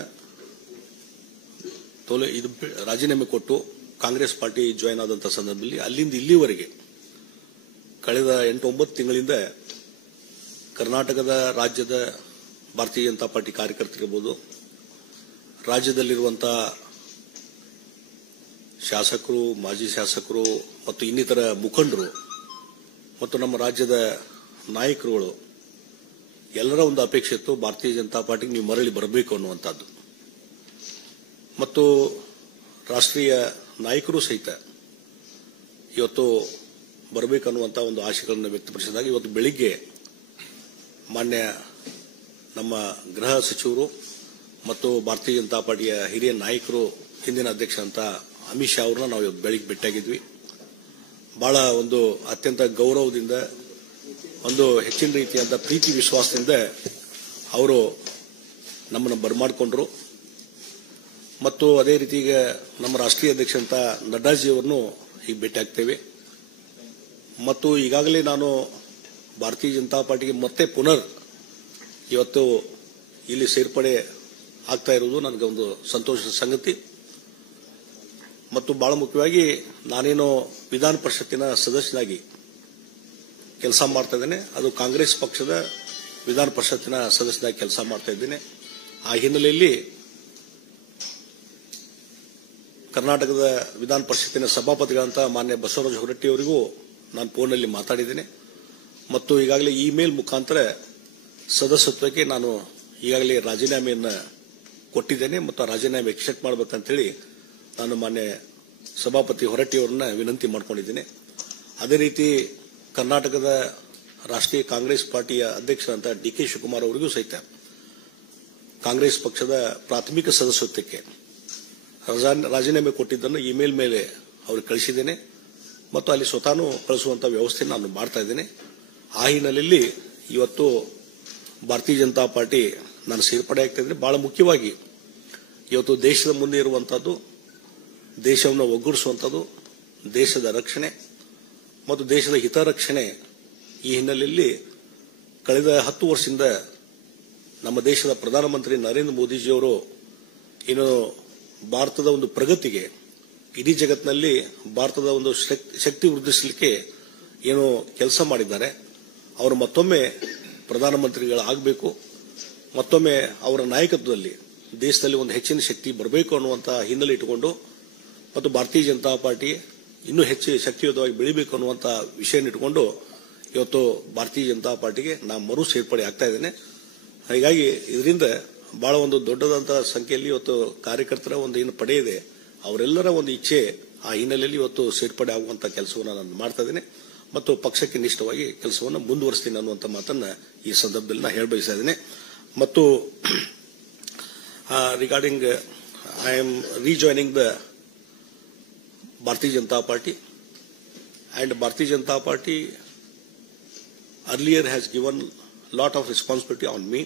ರಾಜೀನಾಮೆ ಕೊಟ್ಟು ಕಾಂಗ್ರೆಸ್ ಪಾರ್ಟಿ ಜಾಯಿನ್ ಆದಂತಹ ಸಂದರ್ಭದಲ್ಲಿ ಅಲ್ಲಿಂದ ಇಲ್ಲಿವರೆಗೆ ಕಳೆದ 8-9 ತಿಂಗಳಿಂದ ಕರ್ನಾಟಕದ ರಾಜ್ಯದ ಭಾರತೀಯ ಜನತಾ ಪಾರ್ಟಿ ಕಾರ್ಯಕರ್ತರಿರ್ಬೋದು, ರಾಜ್ಯದಲ್ಲಿರುವಂತಹ ಶಾಸಕರು, ಮಾಜಿ ಶಾಸಕರು ಮತ್ತು ಇನ್ನಿತರ ಮುಖಂಡರು ಮತ್ತು ನಮ್ಮ ರಾಜ್ಯದ ನಾಯಕರುಗಳು ಎಲ್ಲರ ಒಂದು ಅಪೇಕ್ಷೆ ಇತ್ತು, ಭಾರತೀಯ ಜನತಾ ಪಾರ್ಟಿಗೆ ನೀವು ಮರಳಿ ಬರಬೇಕು ಅನ್ನುವಂಥದ್ದು. ಮತ್ತು ರಾಷ್ಟ್ರೀಯ ನಾಯಕರು ಸಹಿತ ಇವತ್ತು ಬರಬೇಕನ್ನುವಂಥ ಒಂದು ಆಶೆಗಳನ್ನು ವ್ಯಕ್ತಪಡಿಸಿದಾಗ ಇವತ್ತು ಬೆಳಿಗ್ಗೆ ಮಾನ್ಯ ನಮ್ಮ ಗೃಹ ಸಚಿವರು ಮತ್ತು ಭಾರತೀಯ ಜನತಾ ಪಾರ್ಟಿಯ ಹಿರಿಯ ನಾಯಕರು, ಹಿಂದಿನ ಅಧ್ಯಕ್ಷ ಅಂತ ಅಮಿತ್ ಶಾ ಅವ್ರನ್ನ ನಾವು ಇವತ್ತು ಬೆಳಿಗ್ಗೆ ಭೇಟಿಯಾಗಿದ್ವಿ. ಬಹಳ ಒಂದು ಅತ್ಯಂತ ಗೌರವದಿಂದ, ಒಂದು ಹೆಚ್ಚಿನ ರೀತಿಯಾದ ಪ್ರೀತಿ ವಿಶ್ವಾಸದಿಂದ ಅವರು ನಮ್ಮನ್ನು ಬರಮಾಡಿಕೊಂಡ್ರು. ಮತ್ತು ಅದೇ ರೀತಿ ಈಗ ನಮ್ಮ ರಾಷ್ಟ್ರೀಯ ಅಧ್ಯಕ್ಷ ಅಂತ ನಡ್ಡಾಜಿಯವರನ್ನು ಈಗ ಭೇಟಿ ಆಗ್ತೇವೆ. ಮತ್ತು ಈಗಾಗಲೇ ನಾನು ಭಾರತೀಯ ಜನತಾ ಪಾರ್ಟಿಗೆ ಮತ್ತೆ ಪುನರ್ ಇವತ್ತು ಇಲ್ಲಿ ಸೇರ್ಪಡೆ ಆಗ್ತಾ ಇರುವುದು ನನಗೆ ಒಂದು ಸಂತೋಷದ ಸಂಗತಿ. ಮತ್ತು ಬಹಳ ಮುಖ್ಯವಾಗಿ ನಾನೇನು ವಿಧಾನ ಪರಿಷತ್ತಿನ ಸದಸ್ಯನಾಗಿ ಕೆಲಸ ಮಾಡ್ತಾ ಇದ್ದೇನೆ, ಅದು ಕಾಂಗ್ರೆಸ್ ಪಕ್ಷದ ವಿಧಾನ ಪರಿಷತ್ತಿನ ಸದಸ್ಯನಾಗಿ ಕೆಲಸ ಮಾಡ್ತಾ ಇದ್ದೇನೆ. ಆ ಹಿನ್ನೆಲೆಯಲ್ಲಿ ಕರ್ನಾಟಕದ ವಿಧಾನ ಪರಿಷತ್ತಿನ ಸಭಾಪತಿಗಳಂತ ಮಾನ್ಯ ಬಸವರಾಜ ಹೊರಟ್ಟಿ ಅವರಿಗೂ ನಾನು ಫೋನ್ನಲ್ಲಿ ಮಾತಾಡಿದ್ದೇನೆ. ಮತ್ತು ಈಗಾಗಲೇ ಇಮೇಲ್ ಮುಖಾಂತರ ಸದಸ್ಯತ್ವಕ್ಕೆ ನಾನು ಈಗಾಗಲೇ ರಾಜೀನಾಮೆಯನ್ನು ಕೊಟ್ಟಿದ್ದೇನೆ ಮತ್ತು ಆ ರಾಜೀನಾಮೆ ಎಕ್ಸೆಪ್ಟ್ ಮಾಡಬೇಕಂತೇಳಿ ನಾನು ಮಾನ್ಯ ಸಭಾಪತಿ ಹೊರಟ್ಟಿ ಅವರನ್ನ ವಿನಂತಿ ಮಾಡಿಕೊಂಡಿದ್ದೇನೆ. ಅದೇ ರೀತಿ ಕರ್ನಾಟಕದ ರಾಷ್ಟ್ರೀಯ ಕಾಂಗ್ರೆಸ್ ಪಾರ್ಟಿಯ ಅಧ್ಯಕ್ಷರಂತ ಡಿ.ಕೆ. ಶಿವಕುಮಾರ್ ಅವರಿಗೂ ಸಹಿತ ಕಾಂಗ್ರೆಸ್ ಪಕ್ಷದ ಪ್ರಾಥಮಿಕ ಸದಸ್ಯತ್ವಕ್ಕೆ ರಾಜೀನಾಮೆ ಕೊಟ್ಟಿದ್ದನ್ನು ಇಮೇಲ್ ಮೇಲೆ ಅವ್ರಿಗೆ ಕಳಿಸಿದ್ದೇನೆ ಮತ್ತು ಅಲ್ಲಿ ಸ್ವತಃ ಕಳಿಸುವಂತ ವ್ಯವಸ್ಥೆಯನ್ನು ನಾನು ಮಾಡ್ತಾ ಇದ್ದೇನೆ. ಆ ಹಿನ್ನೆಲೆಯಲ್ಲಿ ಇವತ್ತು ಭಾರತೀಯ ಜನತಾ ಪಾರ್ಟಿ ನಾನು ಸೇರ್ಪಡೆ ಆಗ್ತಾ ಇದ್ದೇನೆ. ಬಹಳ ಮುಖ್ಯವಾಗಿ ಇವತ್ತು ದೇಶದ ಮುಂದೆ ಇರುವಂತಹದ್ದು, ದೇಶವನ್ನು ಒಗ್ಗೂಡಿಸುವಂಥದ್ದು, ದೇಶದ ರಕ್ಷಣೆ ಮತ್ತು ದೇಶದ ಹಿತರಕ್ಷಣೆ. ಈ ಹಿನ್ನೆಲೆಯಲ್ಲಿ ಕಳೆದ 10 ವರ್ಷದಿಂದ ನಮ್ಮ ದೇಶದ ಪ್ರಧಾನಮಂತ್ರಿ ನರೇಂದ್ರ ಮೋದಿಜಿಯವರು ಏನು ಭಾರತದ ಒಂದು ಪ್ರಗತಿಗೆ, ಇಡೀ ಜಗತ್ತಿನಲ್ಲಿ ಭಾರತದ ಒಂದು ಶಕ್ತಿ ವೃದ್ಧಿಸಲಿಕ್ಕೆ ಏನು ಕೆಲಸ ಮಾಡಿದ್ದಾರೆ, ಅವರು ಮತ್ತೊಮ್ಮೆ ಪ್ರಧಾನಮಂತ್ರಿಗಳಾಗಬೇಕು, ಮತ್ತೊಮ್ಮೆ ಅವರ ನಾಯಕತ್ವದಲ್ಲಿ ದೇಶದಲ್ಲಿ ಒಂದು ಹೆಚ್ಚಿನ ಶಕ್ತಿ ಬರಬೇಕು ಅನ್ನುವಂಥ ಹಿನ್ನೆಲೆ ಇಟ್ಟುಕೊಂಡು ಮತ್ತು ಭಾರತೀಯ ಜನತಾ ಪಾರ್ಟಿ ಇನ್ನೂ ಹೆಚ್ಚು ಶಕ್ತಿಯುತವಾಗಿ ಬೆಳಿಬೇಕು ಅನ್ನುವಂಥ ವಿಷಯ ಇಟ್ಟುಕೊಂಡು ಇವತ್ತು ಭಾರತೀಯ ಜನತಾ ಪಾರ್ಟಿಗೆ ನಾನು ಮರು ಸೇರ್ಪಡೆ ಆಗ್ತಾ ಇದ್ದೇನೆ. ಹೀಗಾಗಿ ಇದರಿಂದ ಬಹಳ ಒಂದು ದೊಡ್ಡದಂತಹ ಸಂಖ್ಯೆಯಲ್ಲಿ ಇವತ್ತು ಕಾರ್ಯಕರ್ತರ ಒಂದು ಏನು ಪಡೆ ಇದೆ, ಅವರೆಲ್ಲರ ಒಂದು ಇಚ್ಛೆ, ಆ ಹಿನ್ನೆಲೆಯಲ್ಲಿ ಇವತ್ತು ಸೇರ್ಪಡೆ ಆಗುವಂತ ಕೆಲಸವನ್ನು ನಾನು ಮಾಡ್ತಾ ಇದ್ದೇನೆ ಮತ್ತು ಪಕ್ಷಕ್ಕೆ ನಿಷ್ಠವಾಗಿ ಕೆಲಸವನ್ನು ಮುಂದುವರಿಸ್ತೀನಿ ಅನ್ನುವಂಥ ಮಾತನ್ನ ಈ ಸಂದರ್ಭದಲ್ಲಿ ನಾನು ಹೇಳಬಯಸ್ತಾ ಇದ್ದೇನೆ. ಮತ್ತು regarding I am rejoining the Bharatiya Janata Party, and Bharatiya Janata Party earlier has given a lot of responsibility on me,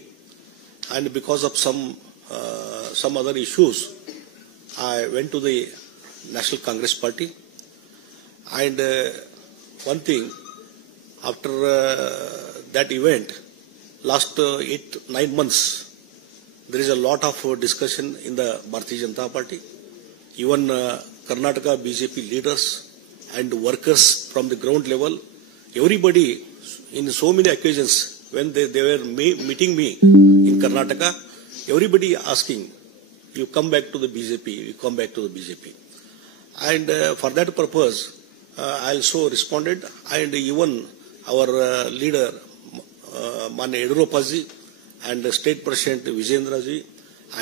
and because of some other issues, I went to the National Congress Party. And one thing, after that event, last 8-9 months, there is a lot of discussion in the Bharatiya Janata Party. Even Karnataka BJP leaders and workers from the ground level, everybody in so many occasions when they were meeting me in Karnataka, everybody asking, you come back to the BJP, you come back to the BJP. And for that purpose, I also responded, and even our leader, Manya Yediyurappa ji, and State President Vijayendra ji,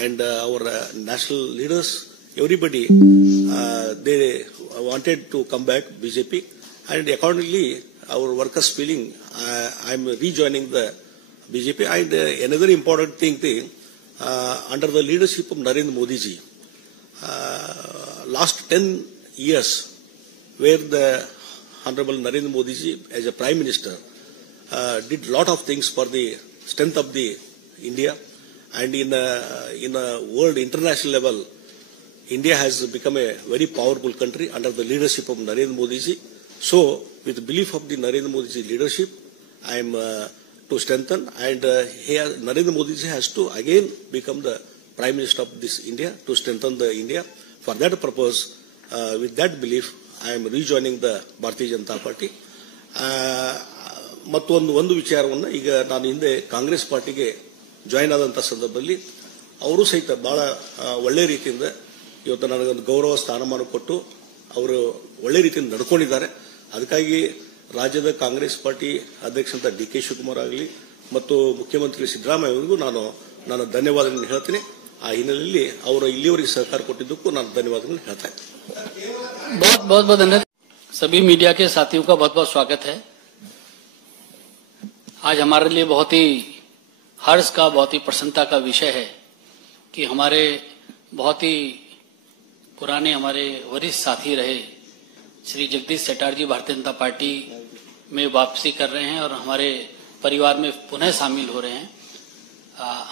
and our national leaders, everybody, they wanted to come back BJP, and accordingly our workers feeling I am rejoining the BJP. And another important thing, under the leadership of Narendra Modi ji, last 10 years, where the Honorable Narendra Modi ji as a Prime Minister did lot of things for the strength of the India, and in a world international level, India has become a very powerful country under the leadership of Narendra Modi ji. So, with the belief of the Narendra Modi ji leadership, I am to strengthen, and Narendra Modi ji has to again become the Prime Minister of this India, to strengthen the India. For that purpose, with that belief, I am rejoining the Bharatiya Janata Party. ಮತ್ತು ಒಂದು ವಿಚಾರವನ್ನು, ಈಗ ನಾನು ಹಿಂದೆ ಕಾಂಗ್ರೆಸ್ ಪಾರ್ಟಿಗೆ join ಆದಂಥ ಸಂದರ್ಭದಲ್ಲಿ ಅವರು ಸಹಿತ ಬಹಳ ಒಳ್ಳೆ ರೀತಿಯಿಂದ ಇವತ್ತು ನನಗೊಂದು ಗೌರವ ಸ್ಥಾನಮಾನ ಕೊಟ್ಟು ಅವರು ಒಳ್ಳೆ ರೀತಿಯಿಂದ ನಡ್ಕೊಂಡಿದ್ದಾರೆ. ಅದಕ್ಕಾಗಿ ರಾಜ್ಯದ ಕಾಂಗ್ರೆಸ್ ಪಾರ್ಟಿ ಅಧ್ಯಕ್ಷ ಡಿ.ಕೆ. ಶಿವಕುಮಾರ್ ಆಗಲಿ ಮತ್ತು ಮುಖ್ಯಮಂತ್ರಿ ಸಿದ್ದರಾಮಯ್ಯ ಅವರಿಗೂ ನಾನು ಧನ್ಯವಾದಗಳನ್ನು ಹೇಳ್ತೀನಿ. ಆ ಹಿನ್ನೆಲೆಯಲ್ಲಿ ಅವರು ಇಲ್ಲಿವರೆಗೆ ಸಹಕಾರ ಕೊಟ್ಟಿದ್ದಕ್ಕೂ ನಾನು ಧನ್ಯವಾದಗಳನ್ನು ಹೇಳ್ತಾ ಇದ್ದೀನಿ. बहुत बहुत धन्यवाद. सभी मीडिया के साथियों का बहुत बहुत स्वागत है. आज हमारे लिए बहुत ही हर्ष का, बहुत ही प्रसन्नता का विषय है कि हमारे बहुत ही पुराने हमारे वरिष्ठ साथी रहे श्री जगदीश शेट्टार जी भारतीय जनता पार्टी में वापसी कर रहे हैं और हमारे परिवार में पुनः शामिल हो रहे हैं.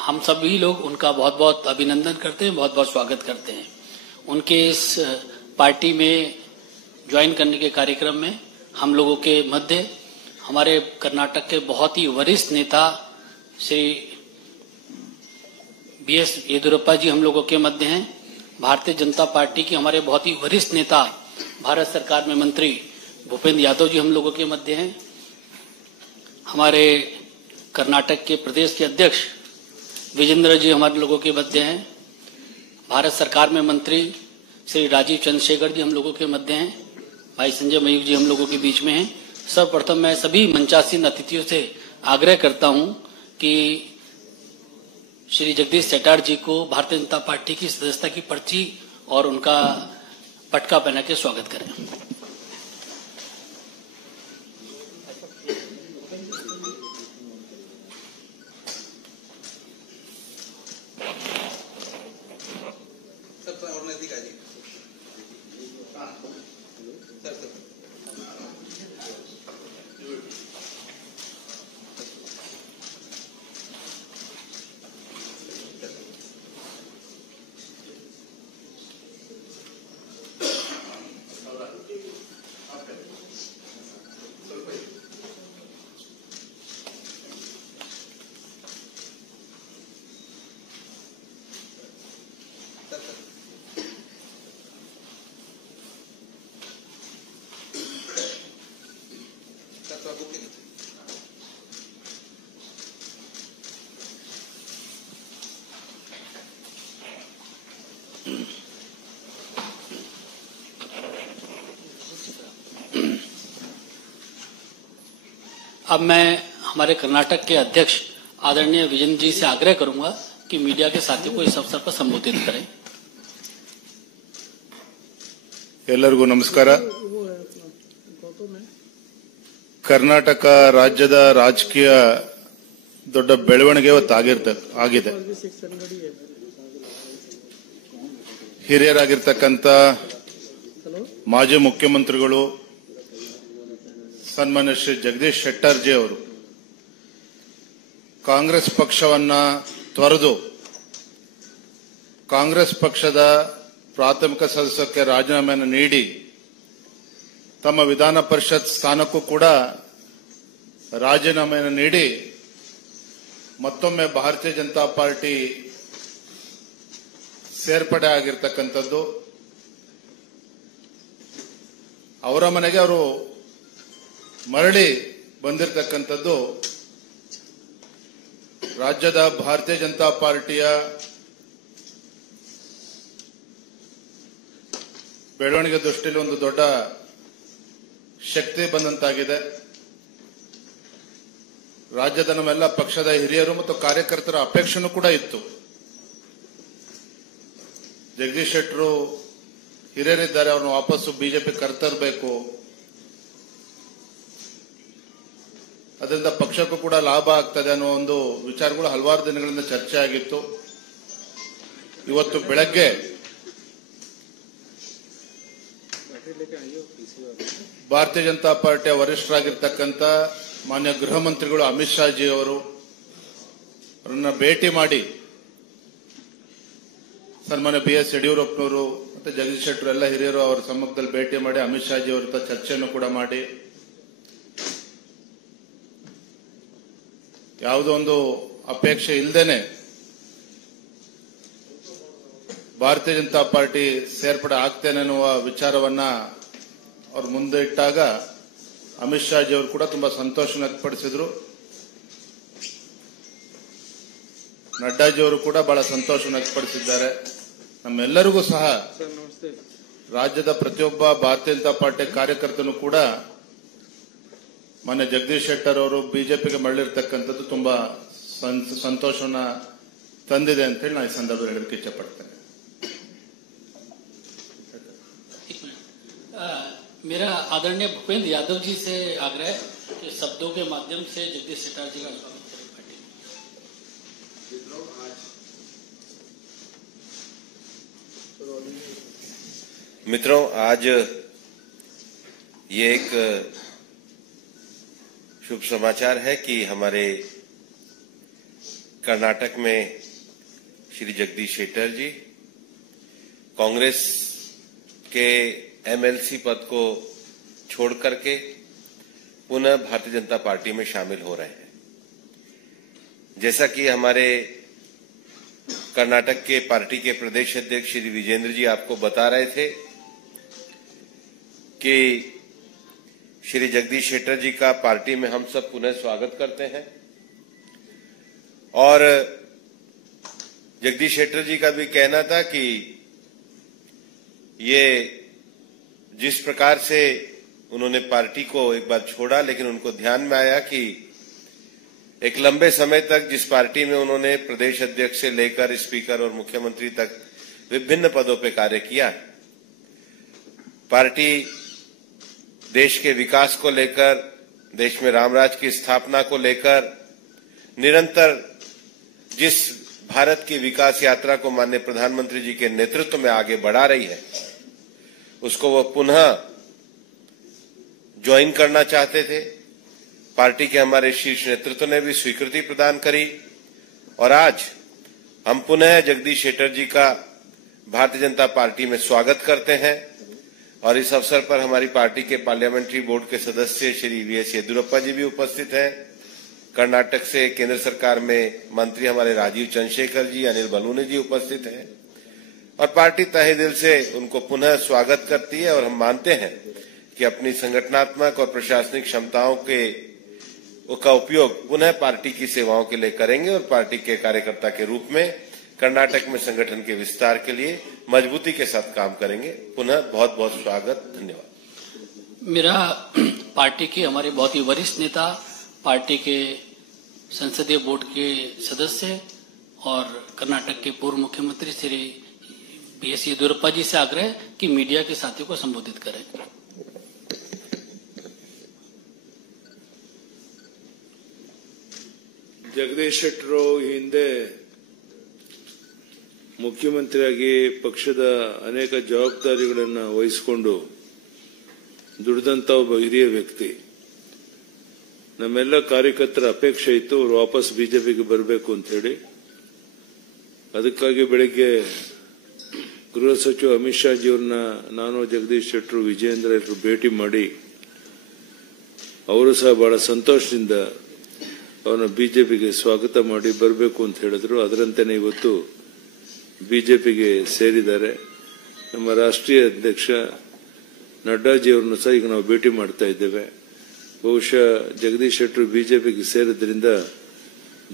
हम सभी लोग उनका बहुत बहुत अभिनंदन करते हैं, बहुत बहुत स्वागत करते हैं. उनके इस पार्टी में ज्वाइन करने के कार्यक्रम में हम लोगों के मध्य हमारे कर्नाटक के बहुत ही वरिष्ठ नेता श्री बी.एस. येदियुरप्पा जी हम लोगों के मध्य हैं. भारतीय जनता पार्टी के हमारे बहुत ही वरिष्ठ नेता भारत सरकार में मंत्री भूपेंद्र यादव जी हम लोगों के मध्य हैं. हमारे कर्नाटक के प्रदेश के अध्यक्ष विजेंद्र जी हमारे लोगों के मध्य हैं. भारत सरकार में मंत्री श्री राजीव चंद्रशेखर जी हम लोगों के मध्य हैं. भाई संजय मयूख जी हम लोगों के बीच में हैं. सर्वप्रथम मैं सभी मंचासीन अतिथियों से आग्रह करता हूं कि श्री जगदीश शेट्टार जी को भारतीय जनता पार्टी की सदस्यता की पर्ची और उनका पटका पहना के स्वागत करें. अब मैं हमारे कर्नाटक के अध्यक्ष आदरणीय विजेंद्र जी से आग्रह करूंगा कि मीडिया के साथियों को इस अवसर पर संबोधित करें. ಎಲ್ಲರಿಗೂ ನಮಸ್ಕಾರ. ಕರ್ನಾಟಕ ರಾಜ್ಯದ ರಾಜಕೀಯ ದೊಡ್ಡ ಬೆಳವಣಿಗೆ ಆಗಿದೆ. ಹಿರಿಯರಾಗಿರ್ತಕ್ಕಂಥ ಮಾಜಿ ಮುಖ್ಯಮಂತ್ರಿಗಳು ಸನ್ಮಾನ್ಯ ಶ್ರೀ ಜಗದೀಶ್ ಶೆಟ್ಟರ್ ಜಿ ಅವರು ಕಾಂಗ್ರೆಸ್ ಪಕ್ಷವನ್ನ ತೊರೆದು ಕಾಂಗ್ರೆಸ್ ಪಕ್ಷದ ಪ್ರಾಥಮಿಕ ಸದಸ್ಯಕ್ಕೆ ರಾಜೀನಾಮೆಯನ್ನು ನೀಡಿ ತಮ್ಮ ವಿಧಾನ ಪರಿಷತ್ ಸ್ಥಾನಕ್ಕೂ ಕೂಡ ರಾಜೀನಾಮೆಯನ್ನು ನೀಡಿ ಮತ್ತೊಮ್ಮೆ ಭಾರತೀಯ ಜನತಾ ಪಾರ್ಟಿ ಸೇರ್ಪಡೆ ಆಗಿರ್ತಕ್ಕಂಥದ್ದು. ಅವರ ಮನೆಗೆ ಅವರು ಮರಳಿ ಬಂದಿರತಕ್ಕಂಥದ್ದು ರಾಜ್ಯದ ಭಾರತೀಯ ಜನತಾ ಪಾರ್ಟಿಯ ಬೆಳವಣಿಗೆ ದೃಷ್ಟಿಯಲ್ಲಿ ಒಂದು ದೊಡ್ಡ ಶಕ್ತಿ ಬಂದಂತಾಗಿದೆ. ರಾಜ್ಯದ ನಮ್ಮೆಲ್ಲ ಪಕ್ಷದ ಹಿರಿಯರು ಮತ್ತು ಕಾರ್ಯಕರ್ತರ ಅಪೇಕ್ಷೆನೂ ಕೂಡ ಇತ್ತು. ಜಗದೀಶ್ ಶೆಟ್ಟರು ಹಿರಿಯರಿದ್ದಾರೆ, ಅವ್ರನ್ನ ವಾಪಸ್ಸು ಬಿಜೆಪಿ ಕರ್ತರಬೇಕು, ಅದರಿಂದ ಪಕ್ಷಕ್ಕೂ ಕೂಡ ಲಾಭ ಆಗ್ತದೆ ಅನ್ನೋ ಒಂದು ವಿಚಾರಗಳು ಹಲವಾರು ದಿನಗಳಿಂದ ಚರ್ಚೆ ಆಗಿತ್ತು. ಇವತ್ತು ಬೆಳಗ್ಗೆ ಭಾರತೀಯ ಜನತಾ ಪಾರ್ಟಿಯ ವರಿಷ್ಠರಾಗಿರ್ತಕ್ಕಂಥ ಮಾನ್ಯ ಗೃಹ ಮಂತ್ರಿಗಳು ಅಮಿತ್ ಶಾ ಜಿ ಅವರು ಅವರನ್ನ ಭೇಟಿ ಮಾಡಿ ಸನ್ಮಾನ್ಯ ಬಿ.ಎಸ್. ಯಡಿಯೂರಪ್ಪನವರು ಮತ್ತೆ ಜಗದೀಶ್ ಶೆಟ್ಟರ್ ಎಲ್ಲ ಹಿರಿಯರು ಅವರ ಸಮ್ಮುಖದಲ್ಲಿ ಭೇಟಿ ಮಾಡಿ ಅಮಿತ್ ಶಾ ಜಿ ಅವರ ಚರ್ಚೆಯನ್ನು ಕೂಡ ಮಾಡಿ ಯಾವುದೋ ಒಂದು ಅಪೇಕ್ಷೆ ಇಲ್ಲದೇನೆ ಭಾರತೀಯ ಜನತಾ ಪಾರ್ಟಿ ಸೇರ್ಪಡೆ ಆಗ್ತೇನೆ ಅನ್ನುವ ವಿಚಾರವನ್ನ ಅವರು ಮುಂದೆ ಇಟ್ಟಾಗ ಅಮಿತ್ ಶಾ ಜಿ ಅವರು ಕೂಡ ತುಂಬಾ ಸಂತೋಷ ವ್ಯಕ್ತಪಡಿಸಿದ್ರು. ನಡ್ಡಾಜಿಯವರು ಕೂಡ ಬಹಳ ಸಂತೋಷ ವ್ಯಕ್ತಪಡಿಸಿದ್ದಾರೆ. ನಮ್ಮೆಲ್ಲರಿಗೂ ಸಹ ರಾಜ್ಯದ ಪ್ರತಿಯೊಬ್ಬ ಭಾರತೀಯ ಜನತಾ ಪಾರ್ಟಿ ಕಾರ್ಯಕರ್ತನು ಕೂಡ ಮಾನ್ಯ ಜಗದೀಶ್ ಶೆಟ್ಟರ್ ಅವರು ಬಿಜೆಪಿಗೆ ಮರಳಿರ್ತಕ್ಕಂಥದ್ದು ತುಂಬಾ ಸಂತೋಷವನ್ನ ತಂದಿದೆ ಅಂತ ಹೇಳಿ ನಾನು ಈ ಸಂದರ್ಭದಲ್ಲಿ ಹೇಳಲಿಕ್ಕೆ ಇಚ್ಛೆಪಡ್ತೇನೆ. मेरा आदरणीय भूपेंद्र यादव जी से आग्रह कि शब्दों के माध्यम से जगदीश शेट्टर जी का स्वागत करें पार्टी। मित्रों, आज ये एक शुभ समाचार है कि हमारे कर्नाटक में श्री जगदीश शेट्टर जी कांग्रेस के एमएलसी पद को छोड़ करके पुनः भारतीय जनता पार्टी में शामिल हो रहे हैं। जैसा कि हमारे कर्नाटक के पार्टी के प्रदेश अध्यक्ष श्री विजेंद्र जी आपको बता रहे थे कि श्री जगदीश शेट्टर जी का पार्टी में हम सब पुनः स्वागत करते हैं और जगदीश शेट्टर जी का भी कहना था कि ये जिस प्रकार से उन्होंने पार्टी को एक बार छोड़ा, लेकिन उनको ध्यान में आया कि एक लंबे समय तक जिस पार्टी में उन्होंने प्रदेश अध्यक्ष से लेकर स्पीकर और मुख्यमंत्री तक विभिन्न पदों पर कार्य किया, पार्टी देश के विकास को लेकर, देश में रामराज की स्थापना को लेकर निरंतर जिस भारत की विकास यात्रा को माननीय प्रधानमंत्री जी के नेतृत्व में आगे बढ़ा रही है, उसको वो पुनः ज्वाइन करना चाहते थे। पार्टी के हमारे शीर्ष नेतृत्व ने भी स्वीकृति प्रदान करी और आज हम पुनः जगदीश शेट्टर जी का भारतीय जनता पार्टी में स्वागत करते हैं। और इस अवसर पर हमारी पार्टी के पार्लियामेंट्री बोर्ड के सदस्य श्री वीएस येदियुरप्पा जी भी उपस्थित हैं। कर्नाटक से केंद्र सरकार में मंत्री हमारे राजीव चंद्रशेखर जी, अनिल बलूनी जी उपस्थित हैं और पार्टी तहे दिल से उनको पुनः स्वागत करती है और हम मानते हैं कि अपनी संगठनात्मक और प्रशासनिक क्षमताओं का उपयोग पुनः पार्टी की सेवाओं के लिए करेंगे और पार्टी के कार्यकर्ता के रूप में कर्नाटक में संगठन के विस्तार के लिए मजबूती के साथ काम करेंगे। पुनः बहुत बहुत स्वागत, धन्यवाद। मेरा पार्टी के हमारे बहुत ही वरिष्ठ नेता, पार्टी के संसदीय बोर्ड के सदस्य और कर्नाटक के पूर्व मुख्यमंत्री श्री बीएस येदियुरप्पा जी से आग्रह कि मीडिया के साथियों को संबोधित करें। ಜಗದೀಶ್ ಶೆಟ್ಟರು ಹಿಂದೆ ಮುಖ್ಯಮಂತ್ರಿಯಾಗಿ ಪಕ್ಷದ ಅನೇಕ ಜವಾಬ್ದಾರಿಗಳನ್ನು ವಹಿಸಿಕೊಂಡು ದುಡಿದಂತ ಒಬ್ಬ ಹಿರಿಯ ವ್ಯಕ್ತಿ. ನಮ್ಮೆಲ್ಲ ಕಾರ್ಯಕರ್ತರ ಅಪೇಕ್ಷೆ ಇತ್ತು ಅವರು ವಾಪಸ್ ಬಿಜೆಪಿಗೆ ಬರಬೇಕು ಅಂತ ಹೇಳಿ. ಅದಕ್ಕಾಗಿ ಬೆಳಗ್ಗೆ ಗೃಹ ಸಚಿವ ಅಮಿತ್ ಶಾ ಜಿಯವ್ರನ್ನ ನಾನು ಜಗದೀಶ್ ಶೆಟ್ಟರು ವಿಜೇಂದ್ರ ಎಲ್ಲರೂ ಭೇಟಿ ಮಾಡಿ ಅವರು ಸಹ ಬಹಳ ಸಂತೋಷದಿಂದ ಅವರನ್ನ ಬಿಜೆಪಿಗೆ ಸ್ವಾಗತ ಮಾಡಿ ಬರಬೇಕು ಅಂತ ಹೇಳಿದ್ರು. ಅದರಂತೆಯೇ ಇವತ್ತು ಬಿಜೆಪಿಗೆ ಸೇರಿದ್ದಾರೆ. ನಮ್ಮ ರಾಷ್ಟ್ರೀಯ ಅಧ್ಯಕ್ಷ ನಡ್ಡಾಜಿಯವರನ್ನು ಸಹ ಈಗ ನಾವು ಭೇಟಿ ಮಾಡ್ತಾ ಇದ್ದೇವೆ. ಬಹುಶಃ ಜಗದೀಶ್ ಶೆಟ್ಟರು ಬಿಜೆಪಿಗೆ ಸೇರಿದ್ರಿಂದ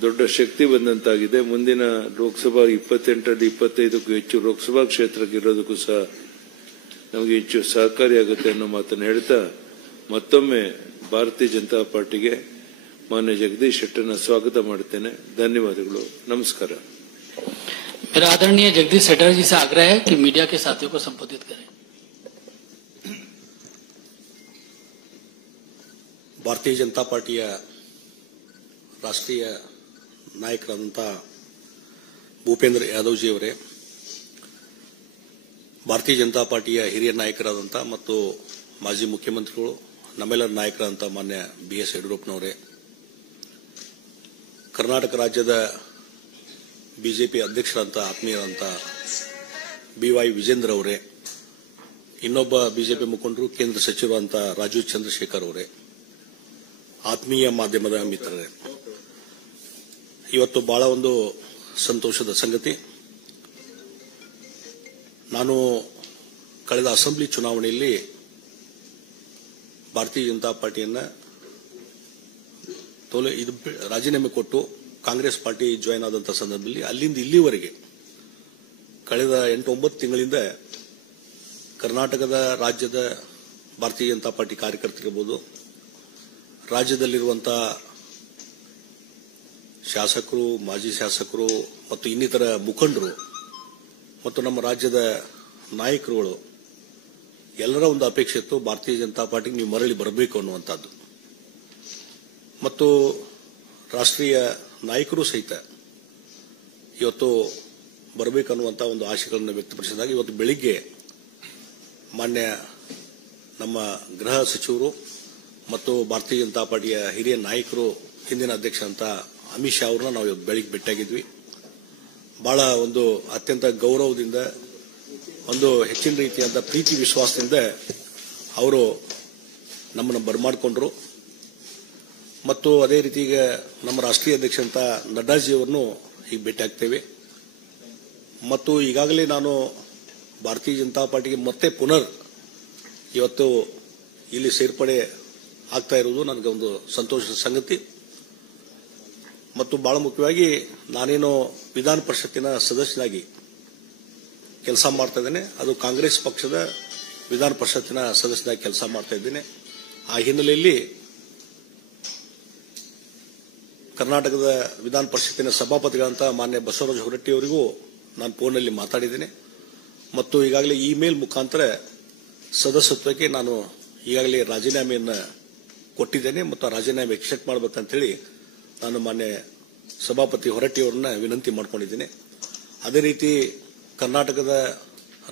ದೊಡ್ಡ ಶಕ್ತಿ ಬಂದಂತಾಗಿದೆ. ಮುಂದಿನ ಲೋಕಸಭಾ 28ರಲ್ಲಿ 25ಕ್ಕೂ ಹೆಚ್ಚು ಲೋಕಸಭಾ ಕ್ಷೇತ್ರಕ್ಕೆ ಇರೋದಕ್ಕೂ ಸಹ ನಮಗೆ ಹೆಚ್ಚು ಸಹಕಾರಿಯಾಗುತ್ತೆ ಅನ್ನೋ ಮಾತನ್ನು ಹೇಳ್ತಾ ಮತ್ತೊಮ್ಮೆ ಭಾರತೀಯ ಜನತಾ ಪಾರ್ಟಿಗೆ ಮಾನ್ಯ ಜಗದೀಶ್ ಶೆಟ್ಟರ್ನ ಸ್ವಾಗತ ಮಾಡುತ್ತೇನೆ. ಧನ್ಯವಾದಗಳು, ನಮಸ್ಕಾರ. मेरा आदरणीय जगदीश शेट्टर जी से आग्रह है कि मीडिया के साथियों को संबोधित करें। ಭಾರತೀಯ ಜನತಾ ಪಾರ್ಟಿಯ ರಾಷ್ಟ್ರೀಯ ನಾಯಕರಾದಂಥ ಭೂಪೇಂದ್ರ ಯಾದವ್ ಜಿ ಅವರೇ, ಭಾರತೀಯ ಜನತಾ ಪಾರ್ಟಿಯ ಹಿರಿಯ ನಾಯಕರಾದಂಥ ಮತ್ತು ಮಾಜಿ ಮುಖ್ಯಮಂತ್ರಿಗಳು, ನಮ್ಮೆಲ್ಲರ ನಾಯಕರಾದಂಥ ಮಾನ್ಯ ಬಿಎಸ್ ಯಡಿಯೂರಪ್ಪನವರೇ, ಕರ್ನಾಟಕ ರಾಜ್ಯದ ಬಿಜೆಪಿ ಅಧ್ಯಕ್ಷರಾದಂಥ ಆತ್ಮೀಯರಾದಂಥ ಬಿವೈ ವಿಜೇಂದ್ರ ಅವರೇ, ಇನ್ನೊಬ್ಬ ಬಿಜೆಪಿ ಮುಖಂಡರು ಕೇಂದ್ರ ಸಚಿವರಾದಂಥ ರಾಜೀವ್ ಚಂದ್ರಶೇಖರ್ ಅವರೇ, ಆತ್ಮೀಯ ಮಾಧ್ಯಮದ ಮಿತ್ರರೇ, ಇವತ್ತು ಬಹಳ ಒಂದು ಸಂತೋಷದ ಸಂಗತಿ. ನಾನು ಕಳೆದ ಅಸೆಂಬ್ಲಿ ಚುನಾವಣೆಯಲ್ಲಿ ಭಾರತೀಯ ಜನತಾ ಪಾರ್ಟಿಯನ್ನ ರಾಜೀನಾಮೆ ಕೊಟ್ಟು ಕಾಂಗ್ರೆಸ್ ಪಾರ್ಟಿ ಜಾಯಿನ್ ಆದಂಥ ಸಂದರ್ಭದಲ್ಲಿ ಅಲ್ಲಿಂದ ಇಲ್ಲಿವರೆಗೆ ಕಳೆದ 8-9 ತಿಂಗಳಿಂದ ಕರ್ನಾಟಕದ ರಾಜ್ಯದ ಭಾರತೀಯ ಜನತಾ ಪಾರ್ಟಿ ಕಾರ್ಯಕರ್ತರಿರ್ಬೋದು, ರಾಜ್ಯದಲ್ಲಿರುವಂತಹ ಶಾಸಕರು, ಮಾಜಿ ಶಾಸಕರು ಮತ್ತು ಇನ್ನಿತರ ಮುಖಂಡರು ಮತ್ತು ನಮ್ಮ ರಾಜ್ಯದ ನಾಯಕರುಗಳು ಎಲ್ಲರ ಒಂದು ಅಪೇಕ್ಷೆ ಇತ್ತು, ಭಾರತೀಯ ಜನತಾ ಪಾರ್ಟಿಗೆ ನೀವು ಮರಳಿ ಬರಬೇಕು ಅನ್ನುವಂಥದ್ದು. ಮತ್ತು ರಾಷ್ಟ್ರೀಯ ನಾಯಕರು ಸಹಿತ ಇವತ್ತು ಬರಬೇಕನ್ನುವಂಥ ಒಂದು ಆಶೆಗಳನ್ನು ವ್ಯಕ್ತಪಡಿಸಿದಾಗ ಇವತ್ತು ಬೆಳಿಗ್ಗೆ ಮಾನ್ಯ ನಮ್ಮ ಗೃಹ ಸಚಿವರು ಮತ್ತು ಭಾರತೀಯ ಜನತಾ ಪಾರ್ಟಿಯ ಹಿರಿಯ ನಾಯಕರು, ಹಿಂದಿನ ಅಧ್ಯಕ್ಷ ಅಂತ ಅಮಿತ್ ಶಾ ಅವರನ್ನ ನಾವು ಇವತ್ತು ಬೆಳಿಗ್ಗೆ ಭೇಟಿಯಾಗಿದ್ವಿ. ಬಹಳ ಒಂದು ಅತ್ಯಂತ ಗೌರವದಿಂದ, ಒಂದು ಹೆಚ್ಚಿನ ರೀತಿಯಾದ ಪ್ರೀತಿ ವಿಶ್ವಾಸದಿಂದ ಅವರು ನಮ್ಮನ್ನು ಬರಮಾಡಿಕೊಂಡ್ರು. ಮತ್ತು ಅದೇ ರೀತಿ ಈಗ ನಮ್ಮ ರಾಷ್ಟ್ರೀಯ ಅಧ್ಯಕ್ಷ ಅಂತ ನಡ್ಡಾಜಿಯವರನ್ನು ಈಗ ಭೇಟಿಯಾಗ್ತೇವೆ. ಮತ್ತು ಈಗಾಗಲೇ ನಾನು ಭಾರತೀಯ ಜನತಾ ಪಾರ್ಟಿಗೆ ಮತ್ತೆ ಪುನರ್ ಇವತ್ತು ಇಲ್ಲಿ ಸೇರ್ಪಡೆ ಆಗ್ತಾ ಇರುವುದು ನನಗೆ ಒಂದು ಸಂತೋಷದ ಸಂಗತಿ. ಮತ್ತು ಬಹಳ ಮುಖ್ಯವಾಗಿ ನಾನೇನು ವಿಧಾನ ಪರಿಷತ್ತಿನ ಸದಸ್ಯನಾಗಿ ಕೆಲಸ ಮಾಡ್ತಾ ಇದ್ದೇನೆ, ಅದು ಕಾಂಗ್ರೆಸ್ ಪಕ್ಷದ ವಿಧಾನ ಪರಿಷತ್ತಿನ ಸದಸ್ಯನಾಗಿ ಕೆಲಸ ಮಾಡ್ತಾ ಇದ್ದೇನೆ. ಆ ಹಿನ್ನೆಲೆಯಲ್ಲಿ ಕರ್ನಾಟಕದ ವಿಧಾನ ಪರಿಷತ್ತಿನ ಸಭಾಪತಿಗಳಂತ ಮಾನ್ಯ ಬಸವರಾಜ ಹೊರಟ್ಟಿ ಅವರಿಗೂ ನಾನು ಫೋನ್ನಲ್ಲಿ ಮಾತಾಡಿದ್ದೇನೆ. ಮತ್ತು ಈಗಾಗಲೇ ಇಮೇಲ್ ಮುಖಾಂತರ ಸದಸ್ಯತ್ವಕ್ಕೆ ನಾನು ಈಗಾಗಲೇ ರಾಜೀನಾಮೆಯನ್ನು ಕೊಟ್ಟಿದ್ದೇನೆ ಮತ್ತು ಆ ರಾಜೀನಾಮೆ ಎಕ್ಸೆಪ್ಟ್ ಮಾಡಬೇಕಂತೇಳಿ ನಾನು ಮಾನ್ಯ ಸಭಾಪತಿ ಹೊರಟ್ಟಿ ಅವರನ್ನ ವಿನಂತಿ ಮಾಡಿಕೊಂಡಿದ್ದೇನೆ. ಅದೇ ರೀತಿ ಕರ್ನಾಟಕದ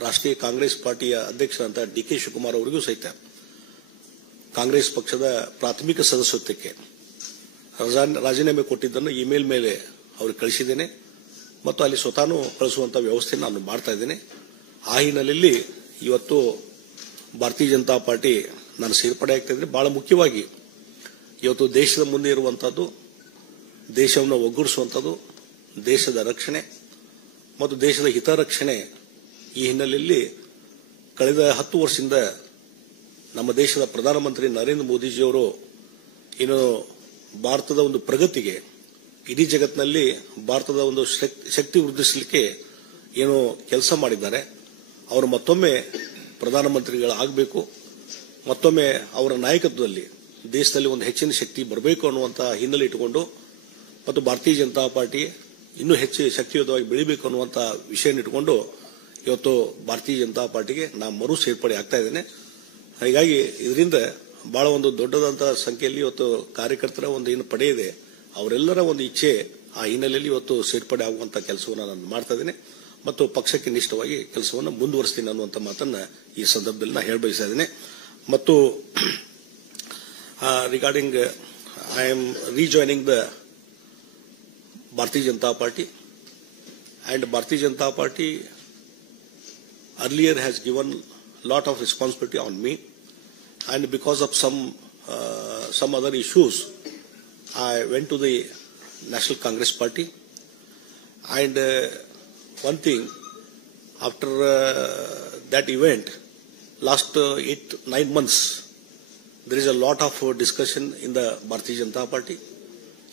ರಾಷ್ಟ್ರೀಯ ಕಾಂಗ್ರೆಸ್ ಪಾರ್ಟಿಯ ಅಧ್ಯಕ್ಷರಂತ ಡಿ ಕೆ ಶಿವಕುಮಾರ್ ಅವರಿಗೂ ಸಹಿತ ಕಾಂಗ್ರೆಸ್ ಪಕ್ಷದ ಪ್ರಾಥಮಿಕ ಸದಸ್ಯತ್ವಕ್ಕೆ ರಾಜೀನಾಮೆ ಕೊಟ್ಟಿದ್ದನ್ನು ಇಮೇಲ್ ಮೇಲೆ ಅವ್ರಿಗೆ ಕಳಿಸಿದ್ದೇನೆ ಮತ್ತು ಅಲ್ಲಿ ಸ್ವತಃ ಕಳಿಸುವಂತ ವ್ಯವಸ್ಥೆ ನಾನು ಮಾಡ್ತಾ ಇದ್ದೇನೆ. ಆ ಹಿನ್ನೆಲೆಯಲ್ಲಿ ಇವತ್ತು ಭಾರತೀಯ ಜನತಾ ಪಾರ್ಟಿ ನಾನು ಸೇರ್ಪಡೆ ಆಗ್ತಾ ಇದ್ರೆ ಬಹಳ ಮುಖ್ಯವಾಗಿ ಇವತ್ತು ದೇಶದ ಮುಂದೆ ಇರುವಂತಹದ್ದು, ದೇಶವನ್ನು ಒಗ್ಗೂಡಿಸುವಂಥದ್ದು, ದೇಶದ ರಕ್ಷಣೆ ಮತ್ತು ದೇಶದ ಹಿತರಕ್ಷಣೆ. ಈ ಹಿನ್ನೆಲೆಯಲ್ಲಿ ಕಳೆದ 10 ವರ್ಷದಿಂದ ನಮ್ಮ ದೇಶದ ಪ್ರಧಾನಮಂತ್ರಿ ನರೇಂದ್ರ ಮೋದಿಜಿಯವರು ಏನು ಭಾರತದ ಒಂದು ಪ್ರಗತಿಗೆ, ಇಡೀ ಜಗತ್ತಿನಲ್ಲಿ ಭಾರತದ ಒಂದು ಶಕ್ತಿ ವೃದ್ಧಿಸಲಿಕ್ಕೆ ಏನು ಕೆಲಸ ಮಾಡಿದ್ದಾರೆ, ಅವರು ಮತ್ತೊಮ್ಮೆ ಪ್ರಧಾನಮಂತ್ರಿಗಳಾಗಬೇಕು, ಮತ್ತೊಮ್ಮೆ ಅವರ ನಾಯಕತ್ವದಲ್ಲಿ ದೇಶದಲ್ಲಿ ಒಂದು ಹೆಚ್ಚಿನ ಶಕ್ತಿ ಬರಬೇಕು ಅನ್ನುವಂಥ ಹಿನ್ನೆಲೆ ಇಟ್ಟುಕೊಂಡು ಮತ್ತು ಭಾರತೀಯ ಜನತಾ ಪಾರ್ಟಿ ಇನ್ನೂ ಹೆಚ್ಚು ಶಕ್ತಿಯುತವಾಗಿ ಬೆಳಿಬೇಕು ಅನ್ನುವಂಥ ವಿಷಯ ಇಟ್ಟುಕೊಂಡು ಇವತ್ತು ಭಾರತೀಯ ಜನತಾ ಪಾರ್ಟಿಗೆ ನಾನು ಮರು ಸೇರ್ಪಡೆ ಆಗ್ತಾ ಇದ್ದೇನೆ. ಹೀಗಾಗಿ ಇದರಿಂದ ಬಹಳ ಒಂದು ದೊಡ್ಡದಂತಹ ಸಂಖ್ಯೆಯಲ್ಲಿ ಇವತ್ತು ಕಾರ್ಯಕರ್ತರ ಒಂದು ಏನು ಪಡೆ ಇದೆ, ಅವರೆಲ್ಲರ ಒಂದು ಇಚ್ಛೆ, ಆ ಹಿನ್ನೆಲೆಯಲ್ಲಿ ಇವತ್ತು ಸೇರ್ಪಡೆ ಆಗುವಂತ ಕೆಲಸವನ್ನು ನಾನು ಮಾಡ್ತಾ ಇದ್ದೇನೆ ಮತ್ತು ಪಕ್ಷಕ್ಕೆ ನಿಷ್ಠವಾಗಿ ಕೆಲಸವನ್ನು ಮುಂದುವರಿಸ್ತೀನಿ ಅನ್ನುವಂಥ ಮಾತನ್ನ ಈ ಸಂದರ್ಭದಲ್ಲಿ ನಾನು ಹೇಳಬಯಸ್ತಾ ಇದ್ದೇನೆ. ಮತ್ತು regarding I am rejoining the Bharatiya Janata Party, and Bharatiya Janata Party earlier has given lot of responsibility on me, and because of some other issues I went to the National Congress Party. And one thing, after that event, last 8-9 months, there is a lot of discussion in the Bharatiya Janata Party.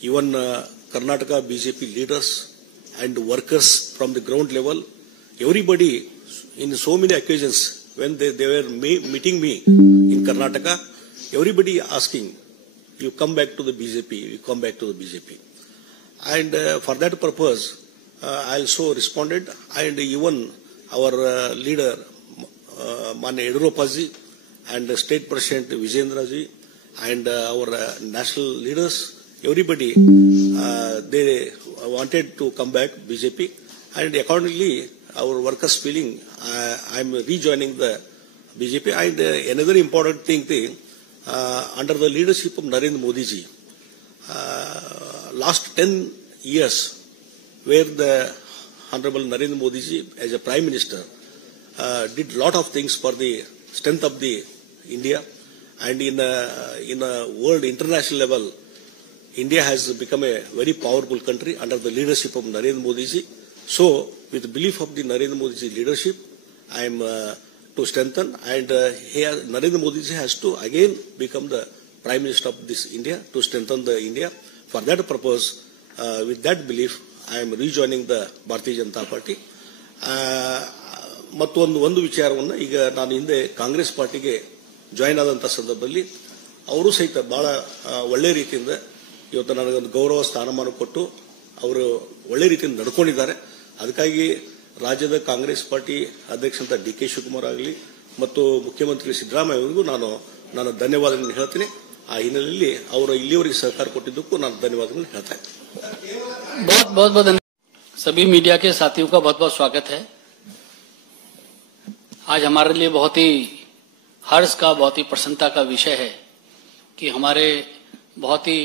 Even Karnataka BJP leaders and workers from the ground level, everybody in so many occasions when they were meeting me in Karnataka, everybody asking, you come back to the BJP, you come back to the BJP. And for that purpose, I also responded, and even our leader, Manya Yediyurappa-ji, and State President Vijayendraji, and our national leaders, everybody, they wanted to come back BJP, and accordingly, our workers feeling, I am rejoining the BJP. And another important thing, under the leadership of Narendra Modi ji, last 10 years, where the Honorable Narendra Modi ji, as a Prime Minister, did lot of things for the strength of the India, and in a world international level, India has become a very powerful country under the leadership of Narendra Modi ji. So, with the belief of the Narendra Modi ji leadership, I am to strengthen, and Narendra Modi ji has to again become the Prime Minister of this India to strengthen the India. For that purpose, with that belief, I am rejoining the Bharatiya Janata Party. ಮತ್ತು ಒಂದು ವಿಚಾರವನ್ನು ಈಗ ನಾನು ಹಿಂದೆ ಕಾಂಗ್ರೆಸ್ ಪಾರ್ಟಿಗೆ join ಆದಂಥ ಸಂದರ್ಭದಲ್ಲಿ ಅವರು ಸಹಿತ ಬಹಳ ಒಳ್ಳೆ ರೀತಿಯಿಂದ ಇವತ್ತು ನನಗೊಂದು ಗೌರವ ಸ್ಥಾನಮಾನ ಕೊಟ್ಟು ಅವರು ಒಳ್ಳೆ ರೀತಿಯಿಂದ ನಡ್ಕೊಂಡಿದ್ದಾರೆ. ಅದಕ್ಕಾಗಿ ರಾಜ್ಯದ ಕಾಂಗ್ರೆಸ್ ಪಾರ್ಟಿ ಅಧ್ಯಕ್ಷ ಡಿ ಕೆ ಶಿವಕುಮಾರ್ ಆಗಲಿ ಮತ್ತು ಮುಖ್ಯಮಂತ್ರಿ ಸಿದ್ದರಾಮಯ್ಯ ಅವರಿಗೂ ನಾನು ಧನ್ಯವಾದಗಳನ್ನು ಹೇಳ್ತೀನಿ. ಆ ಹಿನ್ನೆಲೆಯಲ್ಲಿ ಅವರು ಇಲ್ಲಿವರೆಗೆ ಸಹಕಾರ ಕೊಟ್ಟಿದ್ದಕ್ಕೂ ನಾನು ಧನ್ಯವಾದಗಳನ್ನು ಹೇಳ್ತಾ ಇದ್ದೀನಿ. बहुत सभी मीडिया के साथियों का बहुत बहुत स्वागत है। आज हमारे लिए बहुत ही हर्ष का, बहुत ही प्रसन्नता का विषय है कि हमारे बहुत ही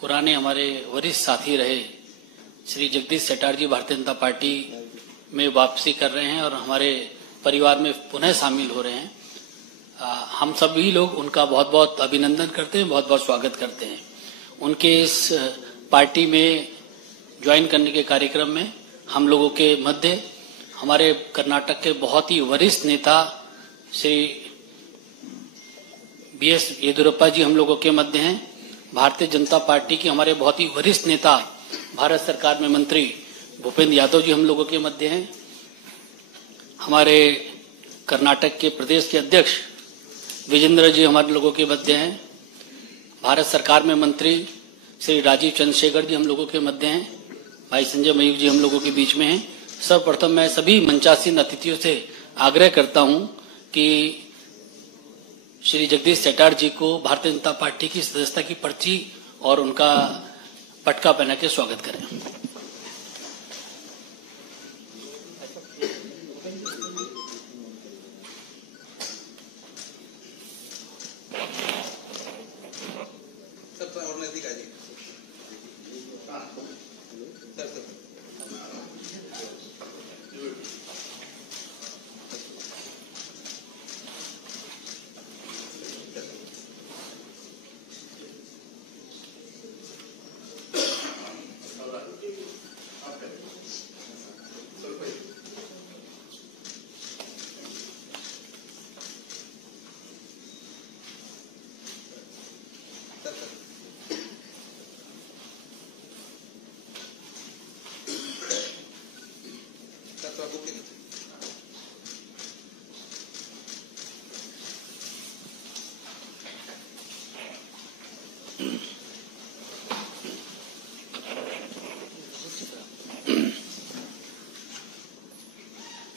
पुराने हमारे वरिष्ठ साथी रहे श्री जगदीश शेट्टार जी भारतीय जनता पार्टी में वापसी कर रहे हैं और हमारे परिवार में पुनः शामिल हो रहे हैं। हम सभी लोग उनका बहुत बहुत अभिनंदन करते हैं, बहुत बहुत स्वागत करते हैं। उनके इस पार्टी में ज्वाइन करने के कार्यक्रम में हम लोगों के मध्य हमारे कर्नाटक के बहुत ही वरिष्ठ नेता श्री BS येदियुरप्पा जी हम लोगों के मध्य हैं। भारतीय जनता पार्टी के हमारे बहुत ही वरिष्ठ नेता भारत सरकार में मंत्री भूपेंद्र यादव जी हम लोगों के मध्य हैं। हमारे कर्नाटक के प्रदेश के अध्यक्ष विजेंद्र जी हमारे लोगों के मध्य हैं। भारत सरकार में मंत्री श्री राजीव चंद्रशेखर जी हम लोगों के मध्य हैं। भाई संजय मयूख जी हम लोगों के बीच में हैं। सर्वप्रथम मैं सभी मंचासीन अतिथियों से आग्रह करता हूं कि श्री जगदीश शेट्टार जी को भारतीय जनता पार्टी की सदस्यता की पर्ची और उनका पटका पहना के स्वागत करें।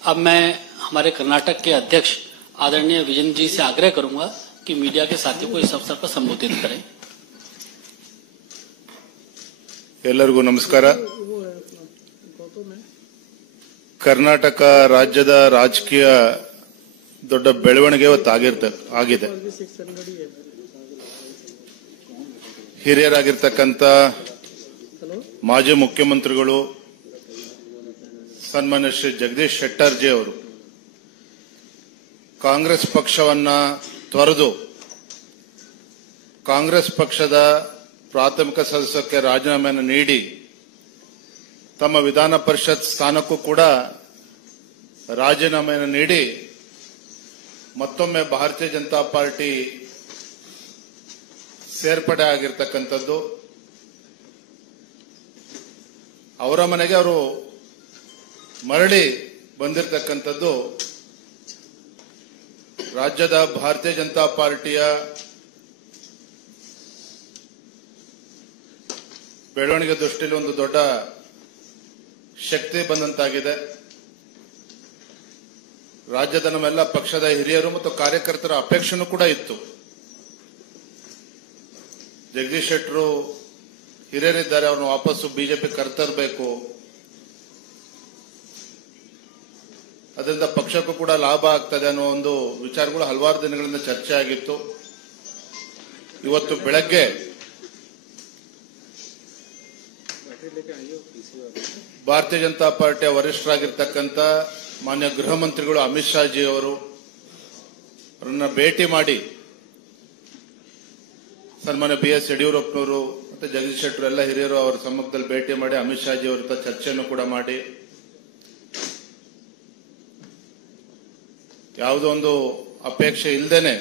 अब मैं हमारे कर्नाटक के अध्यक्ष आदरणीय विजेंद्र जी से आग्रह करूंगा कि मीडिया के साथियों को इस अवसर पर संबोधित करें। ಎಲ್ಲರಿಗೂ ನಮಸ್ಕಾರ. ಕರ್ನಾಟಕ ರಾಜ್ಯದ ರಾಜಕೀಯ ದೊಡ್ಡ ಬೆಳವಣಿಗೆ ಆಗಿದೆ. ಹಿರಿಯರಾಗಿರ್ತಕ್ಕಂಥ ಮಾಜಿ ಮುಖ್ಯಮಂತ್ರಿಗಳು ಸನ್ಮಾನ್ಯ ಶ್ರೀ ಜಗದೀಶ್ ಶೆಟ್ಟರ್ ಜಿ ಅವರು ಕಾಂಗ್ರೆಸ್ ಪಕ್ಷವನ್ನ ತೊರೆದು ಕಾಂಗ್ರೆಸ್ ಪಕ್ಷದ ಪ್ರಾಥಮಿಕ ಸದಸ್ಯಕ್ಕೆ ರಾಜೀನಾಮೆಯನ್ನು ನೀಡಿ ತಮ್ಮ ವಿಧಾನ ಪರಿಷತ್ ಸ್ಥಾನಕ್ಕೂ ಕೂಡ ರಾಜೀನಾಮೆಯನ್ನು ನೀಡಿ ಮತ್ತೊಮ್ಮೆ ಭಾರತೀಯ ಜನತಾ ಪಾರ್ಟಿ ಸೇರ್ಪಡೆ ಆಗಿರ್ತಕ್ಕಂಥದ್ದು. ಅವರ ಮನೆಗೆ ಅವರು ಮರಳಿ ಬಂದಿರತಕ್ಕಂಥದ್ದು ರಾಜ್ಯದ ಭಾರತೀಯ ಜನತಾ ಪಾರ್ಟಿಯ ಬೆಳವಣಿಗೆ ದೃಷ್ಟಿಯಲ್ಲಿ ಒಂದು ದೊಡ್ಡ ಶಕ್ತಿ ಬಂದಂತಾಗಿದೆ. ರಾಜ್ಯದ ನಮ್ಮೆಲ್ಲ ಪಕ್ಷದ ಹಿರಿಯರು ಮತ್ತು ಕಾರ್ಯಕರ್ತರ ಅಪೇಕ್ಷೆನೂ ಕೂಡ ಇತ್ತು. ಜಗದೀಶ್ ಶೆಟ್ಟರು ಹಿರಿಯರಿದ್ದಾರೆ, ಅವ್ರನ್ನ ವಾಪಸ್ಸು ಬಿಜೆಪಿ ಕರ್ತರಬೇಕು, ಅದರಿಂದ ಪಕ್ಷಕ್ಕೂ ಕೂಡ ಲಾಭ ಆಗ್ತದೆ ಅನ್ನೋ ಒಂದು ವಿಚಾರಗಳು ಹಲವಾರು ದಿನಗಳಿಂದ ಚರ್ಚೆ ಆಗಿತ್ತು. ಇವತ್ತು ಬೆಳಗ್ಗೆ ಭಾರತೀಯ ಜನತಾ ಪಾರ್ಟಿಯ ವರಿಷ್ಠರಾಗಿರ್ತಕ್ಕಂಥ ಮಾನ್ಯ ಗೃಹ ಮಂತ್ರಿಗಳು ಅಮಿತ್ ಶಾ ಜಿ ಅವರು ಅವರನ್ನ ಭೇಟಿ ಮಾಡಿ ಸನ್ಮಾನ್ಯ BS ಯಡಿಯೂರಪ್ಪನವರು ಮತ್ತೆ ಜಗದೀಶ್ ಶೆಟ್ಟರು ಎಲ್ಲ ಹಿರಿಯರು ಅವರ ಸಮ್ಮುಖದಲ್ಲಿ ಭೇಟಿ ಮಾಡಿ ಅಮಿತ್ ಶಾ ಜಿ ಅವರ ಜೊತೆ ಚರ್ಚೆಯನ್ನು ಕೂಡ ಮಾಡಿ ಯಾವುದೋ ಒಂದು ಅಪೇಕ್ಷೆ ಇಲ್ಲದೇನೆ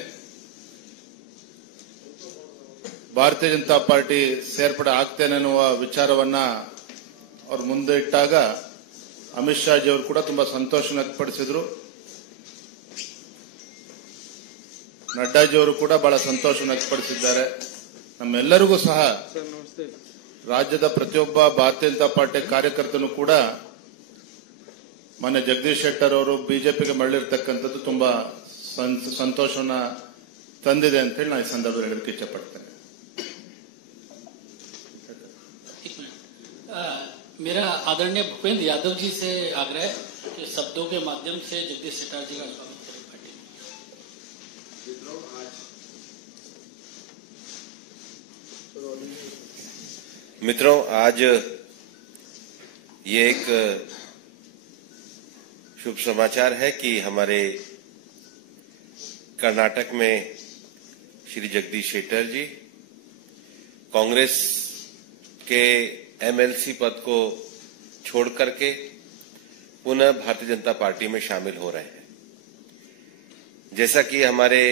ಭಾರತೀಯ ಜನತಾ ಪಾರ್ಟಿ ಸೇರ್ಪಡೆ ಆಗ್ತೇನೆ ಅನ್ನುವ ವಿಚಾರವನ್ನ ಅವ್ರ ಮುಂದೆ ಇಟ್ಟಾಗ ಅಮಿತ್ ಶಾ ಜಿ ಅವರು ಕೂಡ ತುಂಬಾ ಸಂತೋಷ ವ್ಯಕ್ತಪಡಿಸಿದ್ರು. ನಡ್ಡಾಜಿ ಅವರು ಕೂಡ ಬಹಳ ಸಂತೋಷ ವ್ಯಕ್ತಪಡಿಸಿದ್ದಾರೆ. ನಮ್ಮೆಲ್ಲರಿಗೂ ಸಹ ರಾಜ್ಯದ ಪ್ರತಿಯೊಬ್ಬ ಭಾರತೀಯ ಜನತಾ ಪಾರ್ಟಿ ಕಾರ್ಯಕರ್ತನು ಕೂಡ ಮೊನ್ನೆ ಜಗದೀಶ್ ಶೆಟ್ಟರ್ ಅವರು ಬಿಜೆಪಿಗೆ ಮರಳಿರ್ತಕ್ಕಂಥದ್ದು ತುಂಬಾ ಸಂತೋಷವನ್ನ ತಂದಿದೆ ಅಂತ ಹೇಳಿ ನಾನು ಈ ಸಂದರ್ಭದಲ್ಲಿ ಹೇಳಲಿಕ್ಕೆ ಇಚ್ಛಪಡ್ತೇನೆ. मेरा आदरणीय भूपेंद्र यादव जी से आग्रह है कि शब्दों के माध्यम से जगदीश शेट्टर जी का स्वागत करें पार्टी में। मित्रों, आज ये एक शुभ समाचार है कि हमारे कर्नाटक में श्री जगदीश शेट्टर जी कांग्रेस के एमएलसी पद को छोड़ करके पुनः भारतीय जनता पार्टी में शामिल हो रहे हैं। जैसा कि हमारे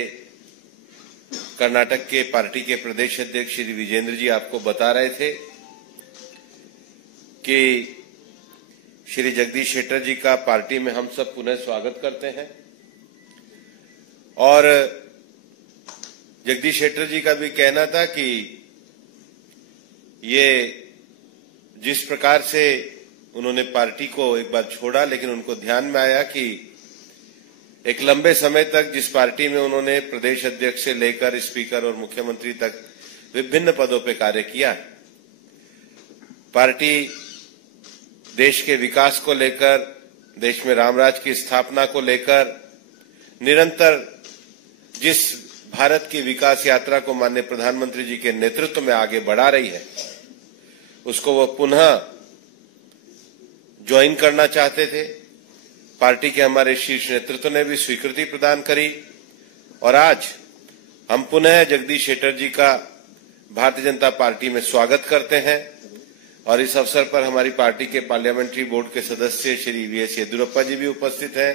कर्नाटक के पार्टी के प्रदेश अध्यक्ष श्री विजेंद्र जी आपको बता रहे थे कि श्री जगदीश शेट्टर जी का पार्टी में हम सब पुनः स्वागत करते हैं और जगदीश शेट्टर जी का भी कहना था कि ये जिस प्रकार से उन्होंने पार्टी को एक बार छोड़ा, लेकिन उनको ध्यान में आया कि एक लंबे समय तक जिस पार्टी में उन्होंने प्रदेश अध्यक्ष से लेकर स्पीकर और मुख्यमंत्री तक विभिन्न पदों पर कार्य किया, पार्टी देश के विकास को लेकर, देश में रामराज की स्थापना को लेकर निरंतर जिस भारत की विकास यात्रा को माननीय प्रधानमंत्री जी के नेतृत्व में आगे बढ़ा रही है, उसको वो पुनः ज्वाइन करना चाहते थे। पार्टी के हमारे शीर्ष नेतृत्व ने भी स्वीकृति प्रदान करी और आज हम पुनः जगदीश शेट्टर जी का भारतीय जनता पार्टी में स्वागत करते हैं और इस अवसर पर हमारी पार्टी के पार्लियामेंट्री बोर्ड के सदस्य श्री वीएस येदियुरप्पा जी भी उपस्थित हैं।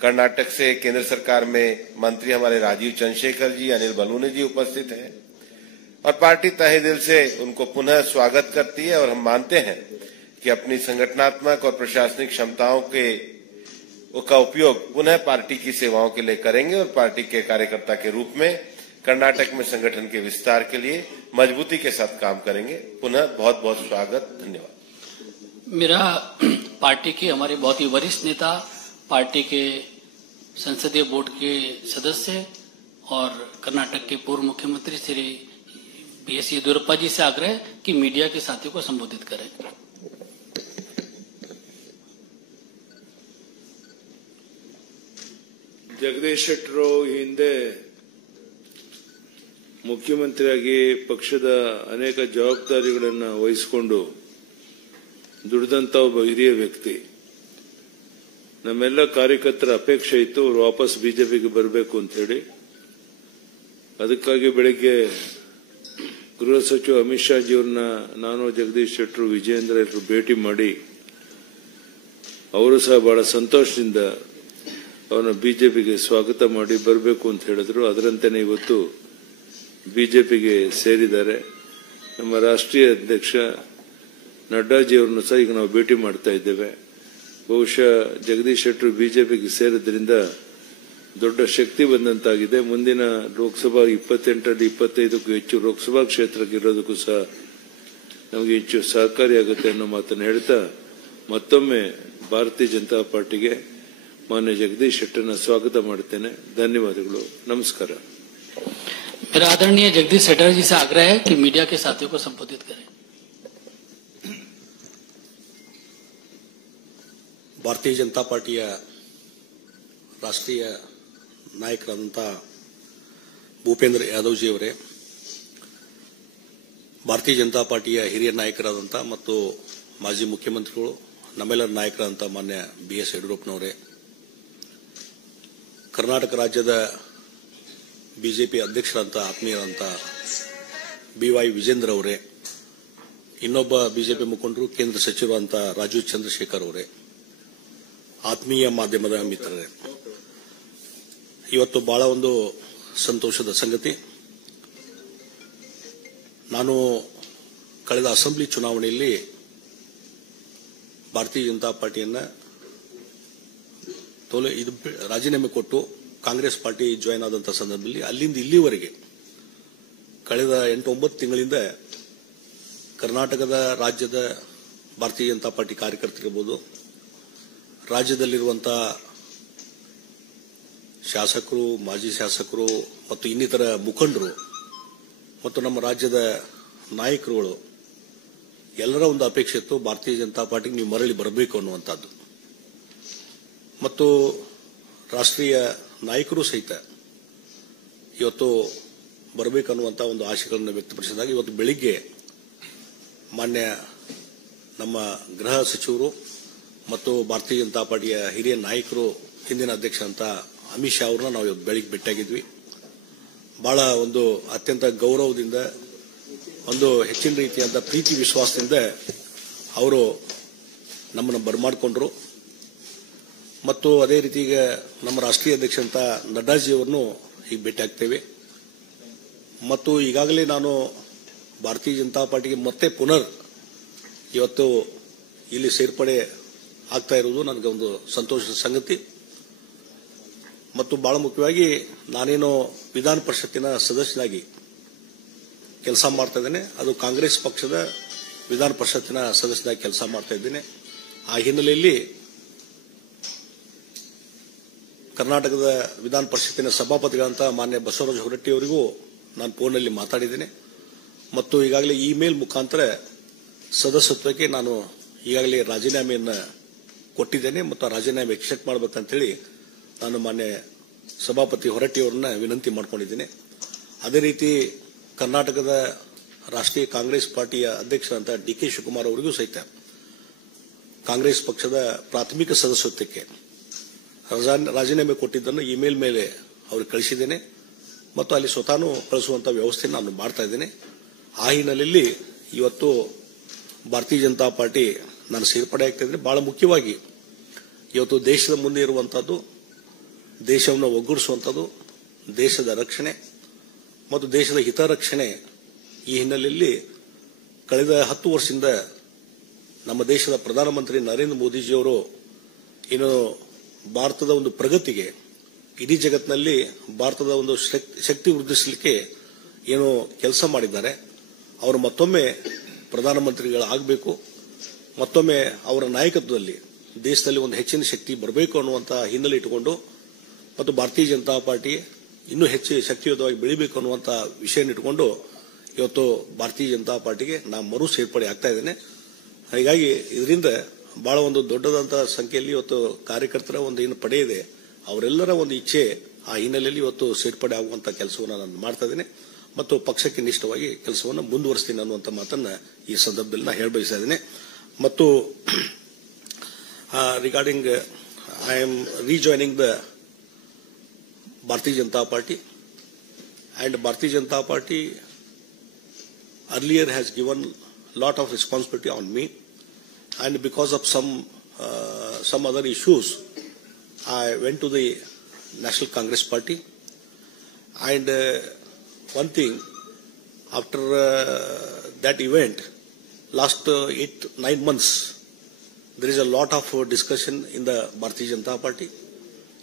कर्नाटक से केंद्र सरकार में मंत्री हमारे राजीव चंद्रशेखर जी, अनिल बलूनी जी उपस्थित हैं और पार्टी तहे दिल से उनको पुनः स्वागत करती है और हम मानते हैं कि अपनी संगठनात्मक और प्रशासनिक क्षमताओं का उपयोग पुनः पार्टी की सेवाओं के लिए करेंगे और पार्टी के कार्यकर्ता के रूप में कर्नाटक में संगठन के विस्तार के लिए मजबूती के साथ काम करेंगे। पुनः बहुत बहुत स्वागत, धन्यवाद। मेरा पार्टी के हमारे बहुत ही वरिष्ठ नेता, पार्टी के संसदीय बोर्ड के सदस्य और कर्नाटक के पूर्व मुख्यमंत्री श्री वीएस येदियुरप्पा जी से आग्रह है कि मीडिया के साथियों को संबोधित करें। ಜಗದೀಶ್ ಶೆಟ್ಟರು ಹಿಂದೆ ಮುಖ್ಯಮಂತ್ರಿಯಾಗಿ ಪಕ್ಷದ ಅನೇಕ ಜವಾಬ್ದಾರಿಗಳನ್ನು ವಹಿಸಿಕೊಂಡು ದುಡಿದಂತ ಒಬ್ಬ ಹಿರಿಯ ವ್ಯಕ್ತಿ. ನಮ್ಮೆಲ್ಲ ಕಾರ್ಯಕರ್ತರ ಅಪೇಕ್ಷೆ ಇತ್ತು ಅವರು ವಾಪಸ್ ಬಿಜೆಪಿಗೆ ಬರಬೇಕು ಅಂತ ಹೇಳಿ. ಅದಕ್ಕಾಗಿ ಬೆಳಿಗ್ಗೆ ಗೃಹ ಸಚಿವ ಅಮಿತ್ ಶಾ ಜಿಯವ್ರನ್ನ ನಾನು, ಜಗದೀಶ್ ಶೆಟ್ಟರು, ವಿಜೇಂದ್ರ ಎಲ್ಲರೂ ಭೇಟಿ ಮಾಡಿ ಅವರು ಸಹ ಬಹಳ ಸಂತೋಷದಿಂದ ಅವರನ್ನ ಬಿಜೆಪಿಗೆ ಸ್ವಾಗತ ಮಾಡಿ ಬರಬೇಕು ಅಂತ ಹೇಳಿದ್ರು. ಅದರಂತೆಯೇ ಇವತ್ತು ಬಿಜೆಪಿಗೆ ಸೇರಿದ್ದಾರೆ. ನಮ್ಮ ರಾಷ್ಟ್ರೀಯ ಅಧ್ಯಕ್ಷ ನಡ್ಡಾಜಿಯವರನ್ನು ಸಹ ಈಗ ನಾವು ಭೇಟಿ ಮಾಡ್ತಾ ಇದ್ದೇವೆ. ಬಹುಶಃ ಜಗದೀಶ್ ಶೆಟ್ಟರು ಬಿಜೆಪಿಗೆ ಸೇರಿದ್ರಿಂದ ದೊಡ್ಡ ಶಕ್ತಿ ಬಂದಂತಾಗಿದೆ. ಮುಂದಿನ ಲೋಕಸಭಾ 28ರಲ್ಲಿ 25ಕ್ಕೂ ಹೆಚ್ಚು ಲೋಕಸಭಾ ಕ್ಷೇತ್ರಕ್ಕೆ ಇರೋದಕ್ಕೂ ಸಹ ನಮಗೆ ಹೆಚ್ಚು ಸಹಕಾರಿಯಾಗುತ್ತೆ ಅನ್ನೋ ಮಾತನ್ನು ಹೇಳ್ತಾ ಮತ್ತೊಮ್ಮೆ ಭಾರತೀಯ ಜನತಾ ಪಾರ್ಟಿಗೆ मान्य जगदीश शेट्टर स्वागत ಮಾಡ್ತೇನೆ. ಧನ್ಯವಾದಗಳು, ನಮಸ್ಕಾರ. मेरा आदरणीय जगदीश शेट्टर जी से आग्रह है कि मीडिया के साथियों को संबोधित करें। ಭಾರತೀಯ ಜನತಾ ಪಾರ್ಟಿಯ ರಾಷ್ಟ್ರೀಯ ನಾಯಕರಾದಂಥ ಭೂಪೇಂದ್ರ ಯಾದವ್ ಜಿ ಅವರೇ, ಭಾರತೀಯ ಜನತಾ ಪಾರ್ಟಿಯ ಹಿರಿಯ ನಾಯಕರಾದಂಥ ಮತ್ತು ಮಾಜಿ ಮುಖ್ಯಮಂತ್ರಿಗಳು, ನಮ್ಮೆಲ್ಲರ ನಾಯಕರಾದಂಥ ಮಾನ್ಯ ಬಿಎಸ್ ಯಡಿಯೂರಪ್ಪನವರೇ, ಕರ್ನಾಟಕ ರಾಜ್ಯದ ಬಿಜೆಪಿ ಅಧ್ಯಕ್ಷರಂತ ಆತ್ಮೀಯರಂತ ಬಿವೈ ವಿಜೇಂದ್ರ ಅವರೇ, ಇನ್ನೊಬ್ಬ ಬಿಜೆಪಿ ಮುಖಂಡರು ಕೇಂದ್ರ ಸಚಿವರಂತ ರಾಜೀವ್ ಚಂದ್ರಶೇಖರ್ ಅವರೇ, ಆತ್ಮೀಯ ಮಾಧ್ಯಮದ ಮಿತ್ರರೇ, ಇವತ್ತು ಬಹಳ ಒಂದು ಸಂತೋಷದ ಸಂಗತಿ. ನಾನು ಕಳೆದ ಅಸೆಂಬ್ಲಿ ಚುನಾವಣೆಯಲ್ಲಿ ಭಾರತೀಯ ಜನತಾ ಪಾರ್ಟಿಯನ್ನ ರಾಜೀನಾಮೆ ಕೊಟ್ಟು ಕಾಂಗ್ರೆಸ್ ಪಾರ್ಟಿ ಜಾಯಿನ್ ಆದಂತಹ ಸಂದರ್ಭದಲ್ಲಿ ಅಲ್ಲಿಂದ ಇಲ್ಲಿವರೆಗೆ ಕಳೆದ 8-9 ತಿಂಗಳಿಂದ ಕರ್ನಾಟಕದ ರಾಜ್ಯದ ಭಾರತೀಯ ಜನತಾ ಪಾರ್ಟಿ ಕಾರ್ಯಕರ್ತರಿರಬಹುದು, ರಾಜ್ಯದಲ್ಲಿರುವಂತಹ ಶಾಸಕರು, ಮಾಜಿ ಶಾಸಕರು ಮತ್ತು ಇನ್ನಿತರ ಮುಖಂಡರು ಮತ್ತು ನಮ್ಮ ರಾಜ್ಯದ ನಾಯಕರುಗಳು ಎಲ್ಲರ ಒಂದು ಅಪೇಕ್ಷೆ ಇತ್ತು, ಭಾರತೀಯ ಜನತಾ ಪಾರ್ಟಿಗೆ ನೀವು ಮರಳಿ ಬರಬೇಕು ಅನ್ನುವಂಥದ್ದು. ಮತ್ತು ರಾಷ್ಟ್ರೀಯ ನಾಯಕರು ಸಹಿತ ಇವತ್ತು ಬರಬೇಕನ್ನುವಂಥ ಒಂದು ಆಶೆಗಳನ್ನು ವ್ಯಕ್ತಪಡಿಸಿದಾಗ ಇವತ್ತು ಬೆಳಿಗ್ಗೆ ಮಾನ್ಯ ನಮ್ಮ ಗೃಹ ಸಚಿವರು ಮತ್ತು ಭಾರತೀಯ ಜನತಾ ಪಾರ್ಟಿಯ ಹಿರಿಯ ನಾಯಕರು, ಹಿಂದಿನ ಅಧ್ಯಕ್ಷ ಅಂತ ಅಮಿತ್ ಶಾ ಅವರನ್ನ ನಾವು ಇವತ್ತು ಬೆಳಿಗ್ಗೆ ಭೇಟಿಯಾಗಿದ್ವಿ. ಬಹಳ ಒಂದು ಅತ್ಯಂತ ಗೌರವದಿಂದ, ಒಂದು ಹೆಚ್ಚಿನ ರೀತಿಯಾದ ಪ್ರೀತಿ ವಿಶ್ವಾಸದಿಂದ ಅವರು ನಮ್ಮನ್ನು ಬರಮಾಡಿಕೊಂಡ್ರು. ಮತ್ತು ಅದೇ ರೀತಿ ಈಗ ನಮ್ಮ ರಾಷ್ಟ್ರೀಯ ಅಧ್ಯಕ್ಷ ಅಂತ ನಡ್ಡಾಜಿಯವರನ್ನು ಈಗ ಭೇಟಿ ಆಗ್ತೇವೆ. ಮತ್ತು ಈಗಾಗಲೇ ನಾನು ಭಾರತೀಯ ಜನತಾ ಪಾರ್ಟಿಗೆ ಮತ್ತೆ ಪುನರ್ ಇವತ್ತು ಇಲ್ಲಿ ಸೇರ್ಪಡೆ ಆಗ್ತಾ ಇರುವುದು ನನಗೆ ಒಂದು ಸಂತೋಷದ ಸಂಗತಿ. ಮತ್ತು ಬಹಳ ಮುಖ್ಯವಾಗಿ ನಾನೇನು ವಿಧಾನ ಪರಿಷತ್ತಿನ ಸದಸ್ಯನಾಗಿ ಕೆಲಸ ಮಾಡ್ತಾ ಇದ್ದೇನೆ, ಅದು ಕಾಂಗ್ರೆಸ್ ಪಕ್ಷದ ವಿಧಾನ ಪರಿಷತ್ತಿನ ಸದಸ್ಯನಾಗಿ ಕೆಲಸ ಮಾಡ್ತಾ ಇದ್ದೇನೆ. ಆ ಹಿನ್ನೆಲೆಯಲ್ಲಿ ಕರ್ನಾಟಕದ ವಿಧಾನ ಪರಿಷತ್ತಿನ ಸಭಾಪತಿಗಳಂತ ಮಾನ್ಯ ಬಸವರಾಜ ಹೊರಟ್ಟಿ ಅವರಿಗೂ ನಾನು ಫೋನ್ನಲ್ಲಿ ಮಾತಾಡಿದ್ದೇನೆ. ಮತ್ತು ಈಗಾಗಲೇ ಇಮೇಲ್ ಮುಖಾಂತರ ಸದಸ್ಯತ್ವಕ್ಕೆ ನಾನು ಈಗಾಗಲೇ ರಾಜೀನಾಮೆಯನ್ನು ಕೊಟ್ಟಿದ್ದೇನೆ ಮತ್ತು ಆ ರಾಜೀನಾಮೆ ಎಕ್ಸೆಪ್ಟ್ ಮಾಡಬೇಕಂತೇಳಿ ನಾನು ಮಾನ್ಯ ಸಭಾಪತಿ ಹೊರಟ್ಟಿ ಅವರನ್ನ ವಿನಂತಿ ಮಾಡಿಕೊಂಡಿದ್ದೇನೆ. ಅದೇ ರೀತಿ ಕರ್ನಾಟಕದ ರಾಷ್ಟ್ರೀಯ ಕಾಂಗ್ರೆಸ್ ಪಾರ್ಟಿಯ ಅಧ್ಯಕ್ಷರಂತ ಡಿ.ಕೆ. ಶಿವಕುಮಾರ್ ಅವರಿಗೂ ಸಹಿತ ಕಾಂಗ್ರೆಸ್ ಪಕ್ಷದ ಪ್ರಾಥಮಿಕ ಸದಸ್ಯತ್ವಕ್ಕೆ ರಾಜೀನಾಮೆ ಕೊಟ್ಟಿದ್ದನ್ನು ಇಮೇಲ್ ಮೇಲೆ ಅವ್ರಿಗೆ ಕಳಿಸಿದ್ದೇನೆ ಮತ್ತು ಅಲ್ಲಿ ಸ್ವತಃ ಕಳಿಸುವಂತಹ ವ್ಯವಸ್ಥೆಯನ್ನು ನಾನು ಮಾಡ್ತಾ ಇದ್ದೇನೆ. ಆ ಹಿನ್ನೆಲೆಯಲ್ಲಿ ಇವತ್ತು ಭಾರತೀಯ ಜನತಾ ಪಾರ್ಟಿ ನಾನು ಸೇರ್ಪಡೆ ಆಗ್ತಾ ಇದ್ದೇನೆ. ಬಹಳ ಮುಖ್ಯವಾಗಿ ಇವತ್ತು ದೇಶದ ಮುಂದೆ ಇರುವಂತಹದ್ದು, ದೇಶವನ್ನು ಒಗ್ಗೂಡಿಸುವಂಥದ್ದು, ದೇಶದ ರಕ್ಷಣೆ ಮತ್ತು ದೇಶದ ಹಿತರಕ್ಷಣೆ. ಈ ಹಿನ್ನೆಲೆಯಲ್ಲಿ ಕಳೆದ 10 ವರ್ಷದಿಂದ ನಮ್ಮ ದೇಶದ ಪ್ರಧಾನಮಂತ್ರಿ ನರೇಂದ್ರ ಮೋದಿಜಿಯವರು ಏನು ಭಾರತದ ಒಂದು ಪ್ರಗತಿಗೆ, ಇಡೀ ಜಗತ್ತಿನಲ್ಲಿ ಭಾರತದ ಒಂದು ಶಕ್ತಿ ವೃದ್ಧಿಸಲಿಕ್ಕೆ ಏನು ಕೆಲಸ ಮಾಡಿದ್ದಾರೆ, ಅವರು ಮತ್ತೊಮ್ಮೆ ಪ್ರಧಾನಮಂತ್ರಿಗಳಾಗಬೇಕು, ಮತ್ತೊಮ್ಮೆ ಅವರ ನಾಯಕತ್ವದಲ್ಲಿ ದೇಶದಲ್ಲಿ ಒಂದು ಹೆಚ್ಚಿನ ಶಕ್ತಿ ಬರಬೇಕು ಅನ್ನುವಂತಹ ಹಿನ್ನೆಲೆ ಇಟ್ಟುಕೊಂಡು ಮತ್ತು ಭಾರತೀಯ ಜನತಾ ಪಾರ್ಟಿ ಇನ್ನೂ ಹೆಚ್ಚು ಶಕ್ತಿಯುತವಾಗಿ ಬೆಳಿಬೇಕು ಅನ್ನುವಂತಹ ವಿಷಯ ಇಟ್ಟುಕೊಂಡು ಇವತ್ತು ಭಾರತೀಯ ಜನತಾ ಪಾರ್ಟಿಗೆ ನಾನು ಮರು ಸೇರ್ಪಡೆ ಆಗ್ತಾ ಇದ್ದೇನೆ. ಹೀಗಾಗಿ ಇದರಿಂದ ಬಹಳ ಒಂದು ದೊಡ್ಡದಂತಹ ಸಂಖ್ಯೆಯಲ್ಲಿ ಇವತ್ತು ಕಾರ್ಯಕರ್ತರ ಒಂದು ಏನು ಪಡೆ ಇದೆ, ಅವರೆಲ್ಲರ ಒಂದು ಇಚ್ಛೆ, ಆ ಹಿನ್ನೆಲೆಯಲ್ಲಿ ಇವತ್ತು ಸೇರ್ಪಡೆ ಆಗುವಂತಹ ಕೆಲಸವನ್ನು ನಾನು ಮಾಡ್ತಾ ಇದ್ದೇನೆ ಮತ್ತು ಪಕ್ಷಕ್ಕೆ ನಿಷ್ಠವಾಗಿ ಕೆಲಸವನ್ನು ಮುಂದುವರಿಸ್ತೀನಿ ಅನ್ನುವಂಥ ಮಾತನ್ನ ಈ ಸಂದರ್ಭದಲ್ಲಿ ನಾನು ಹೇಳಬಯಸ್ತಾ ಇದ್ದೇನೆ. ಮತ್ತು regarding I am rejoining the Bharatiya Janata Party, and Bharatiya Janata Party earlier has given lot of responsibility on me, and because of some other issues I went to the National Congress Party. And one thing, after that event, last 8-9 months, there is a lot of discussion in the Bharatiya Janata Party.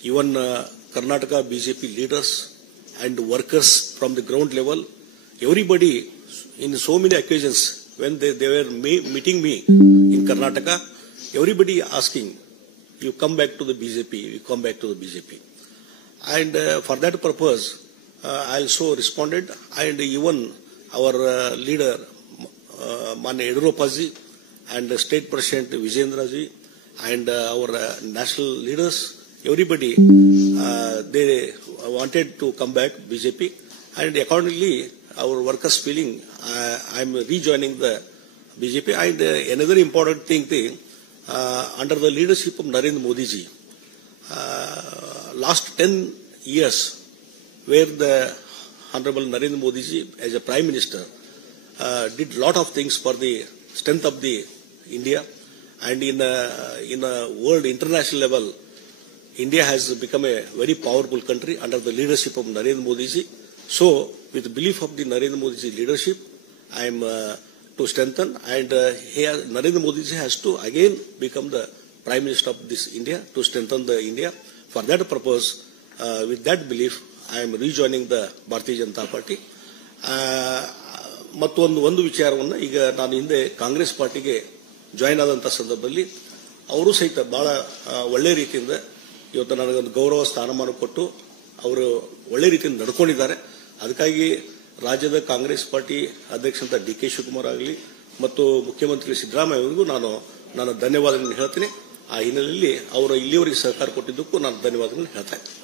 Even Karnataka BJP leaders and workers from the ground level, everybody in so many occasions when they were meeting me in Karnataka, everybody asking, you come back to the BJP, you come back to the BJP. And for that purpose, I also responded, and even our leader, Manya Yediyurappa-ji, and State President Vijayendra-ji, and our national leaders, everybody, they wanted to come back BJP, and accordingly, our workers feeling, I am rejoining the BJP. And another important thing, under the leadership of Narendra Modi ji, last 10 years, where the Honorable Narendra Modi ji, as a Prime Minister, did lot of things for the strength of the India, and in a world international level, India has become a very powerful country under the leadership of Narendra Modi ji. So, with the belief of the Narendra Modi ji leadership I am to strengthen, and Narendra Modi ji has to again become the Prime Minister of this India to strengthen the India. For that purpose, with that belief, I am rejoining the Bharatiya Janata Party. ಮತ್ತೊಂದು ವಿಚಾರವನ್ನು ಈಗ ನಾನು ಹಿಂದೆ ಕಾಂಗ್ರೆಸ್ ಪಾರ್ಟಿಗೆ join ಆದಂಥ ಸಂದರ್ಭದಲ್ಲಿ ಅವರು ಸಹಿತ ಬಹಳ ಒಳ್ಳೆ ರೀತಿಯಿಂದ ಇವತ್ತು ನನಗೊಂದು ಗೌರವ ಸ್ಥಾನಮಾನ ಕೊಟ್ಟು ಅವರು ಒಳ್ಳೆ ರೀತಿಯಿಂದ ನಡ್ಕೊಂಡಿದ್ದಾರೆ. ಅದಕ್ಕಾಗಿ ರಾಜ್ಯದ ಕಾಂಗ್ರೆಸ್ ಪಾರ್ಟಿ ಅಧ್ಯಕ್ಷರಂತ ಡಿ.ಕೆ. ಶಿವಕುಮಾರ್ ಆಗಲಿ ಮತ್ತು ಮುಖ್ಯಮಂತ್ರಿ ಸಿದ್ದರಾಮಯ್ಯ ಅವರಿಗೂ ನಾನು ಧನ್ಯವಾದಗಳನ್ನು ಹೇಳ್ತೀನಿ. ಆ ಹಿನ್ನೆಲೆಯಲ್ಲಿ ಅವರು ಇಲ್ಲಿಯವರೆಗೆ ಸಹಕಾರ ಕೊಟ್ಟಿದ್ದಕ್ಕೂ ನಾನು ಧನ್ಯವಾದಗಳನ್ನು ಹೇಳ್ತಾ ಇದ್ದೀನಿ.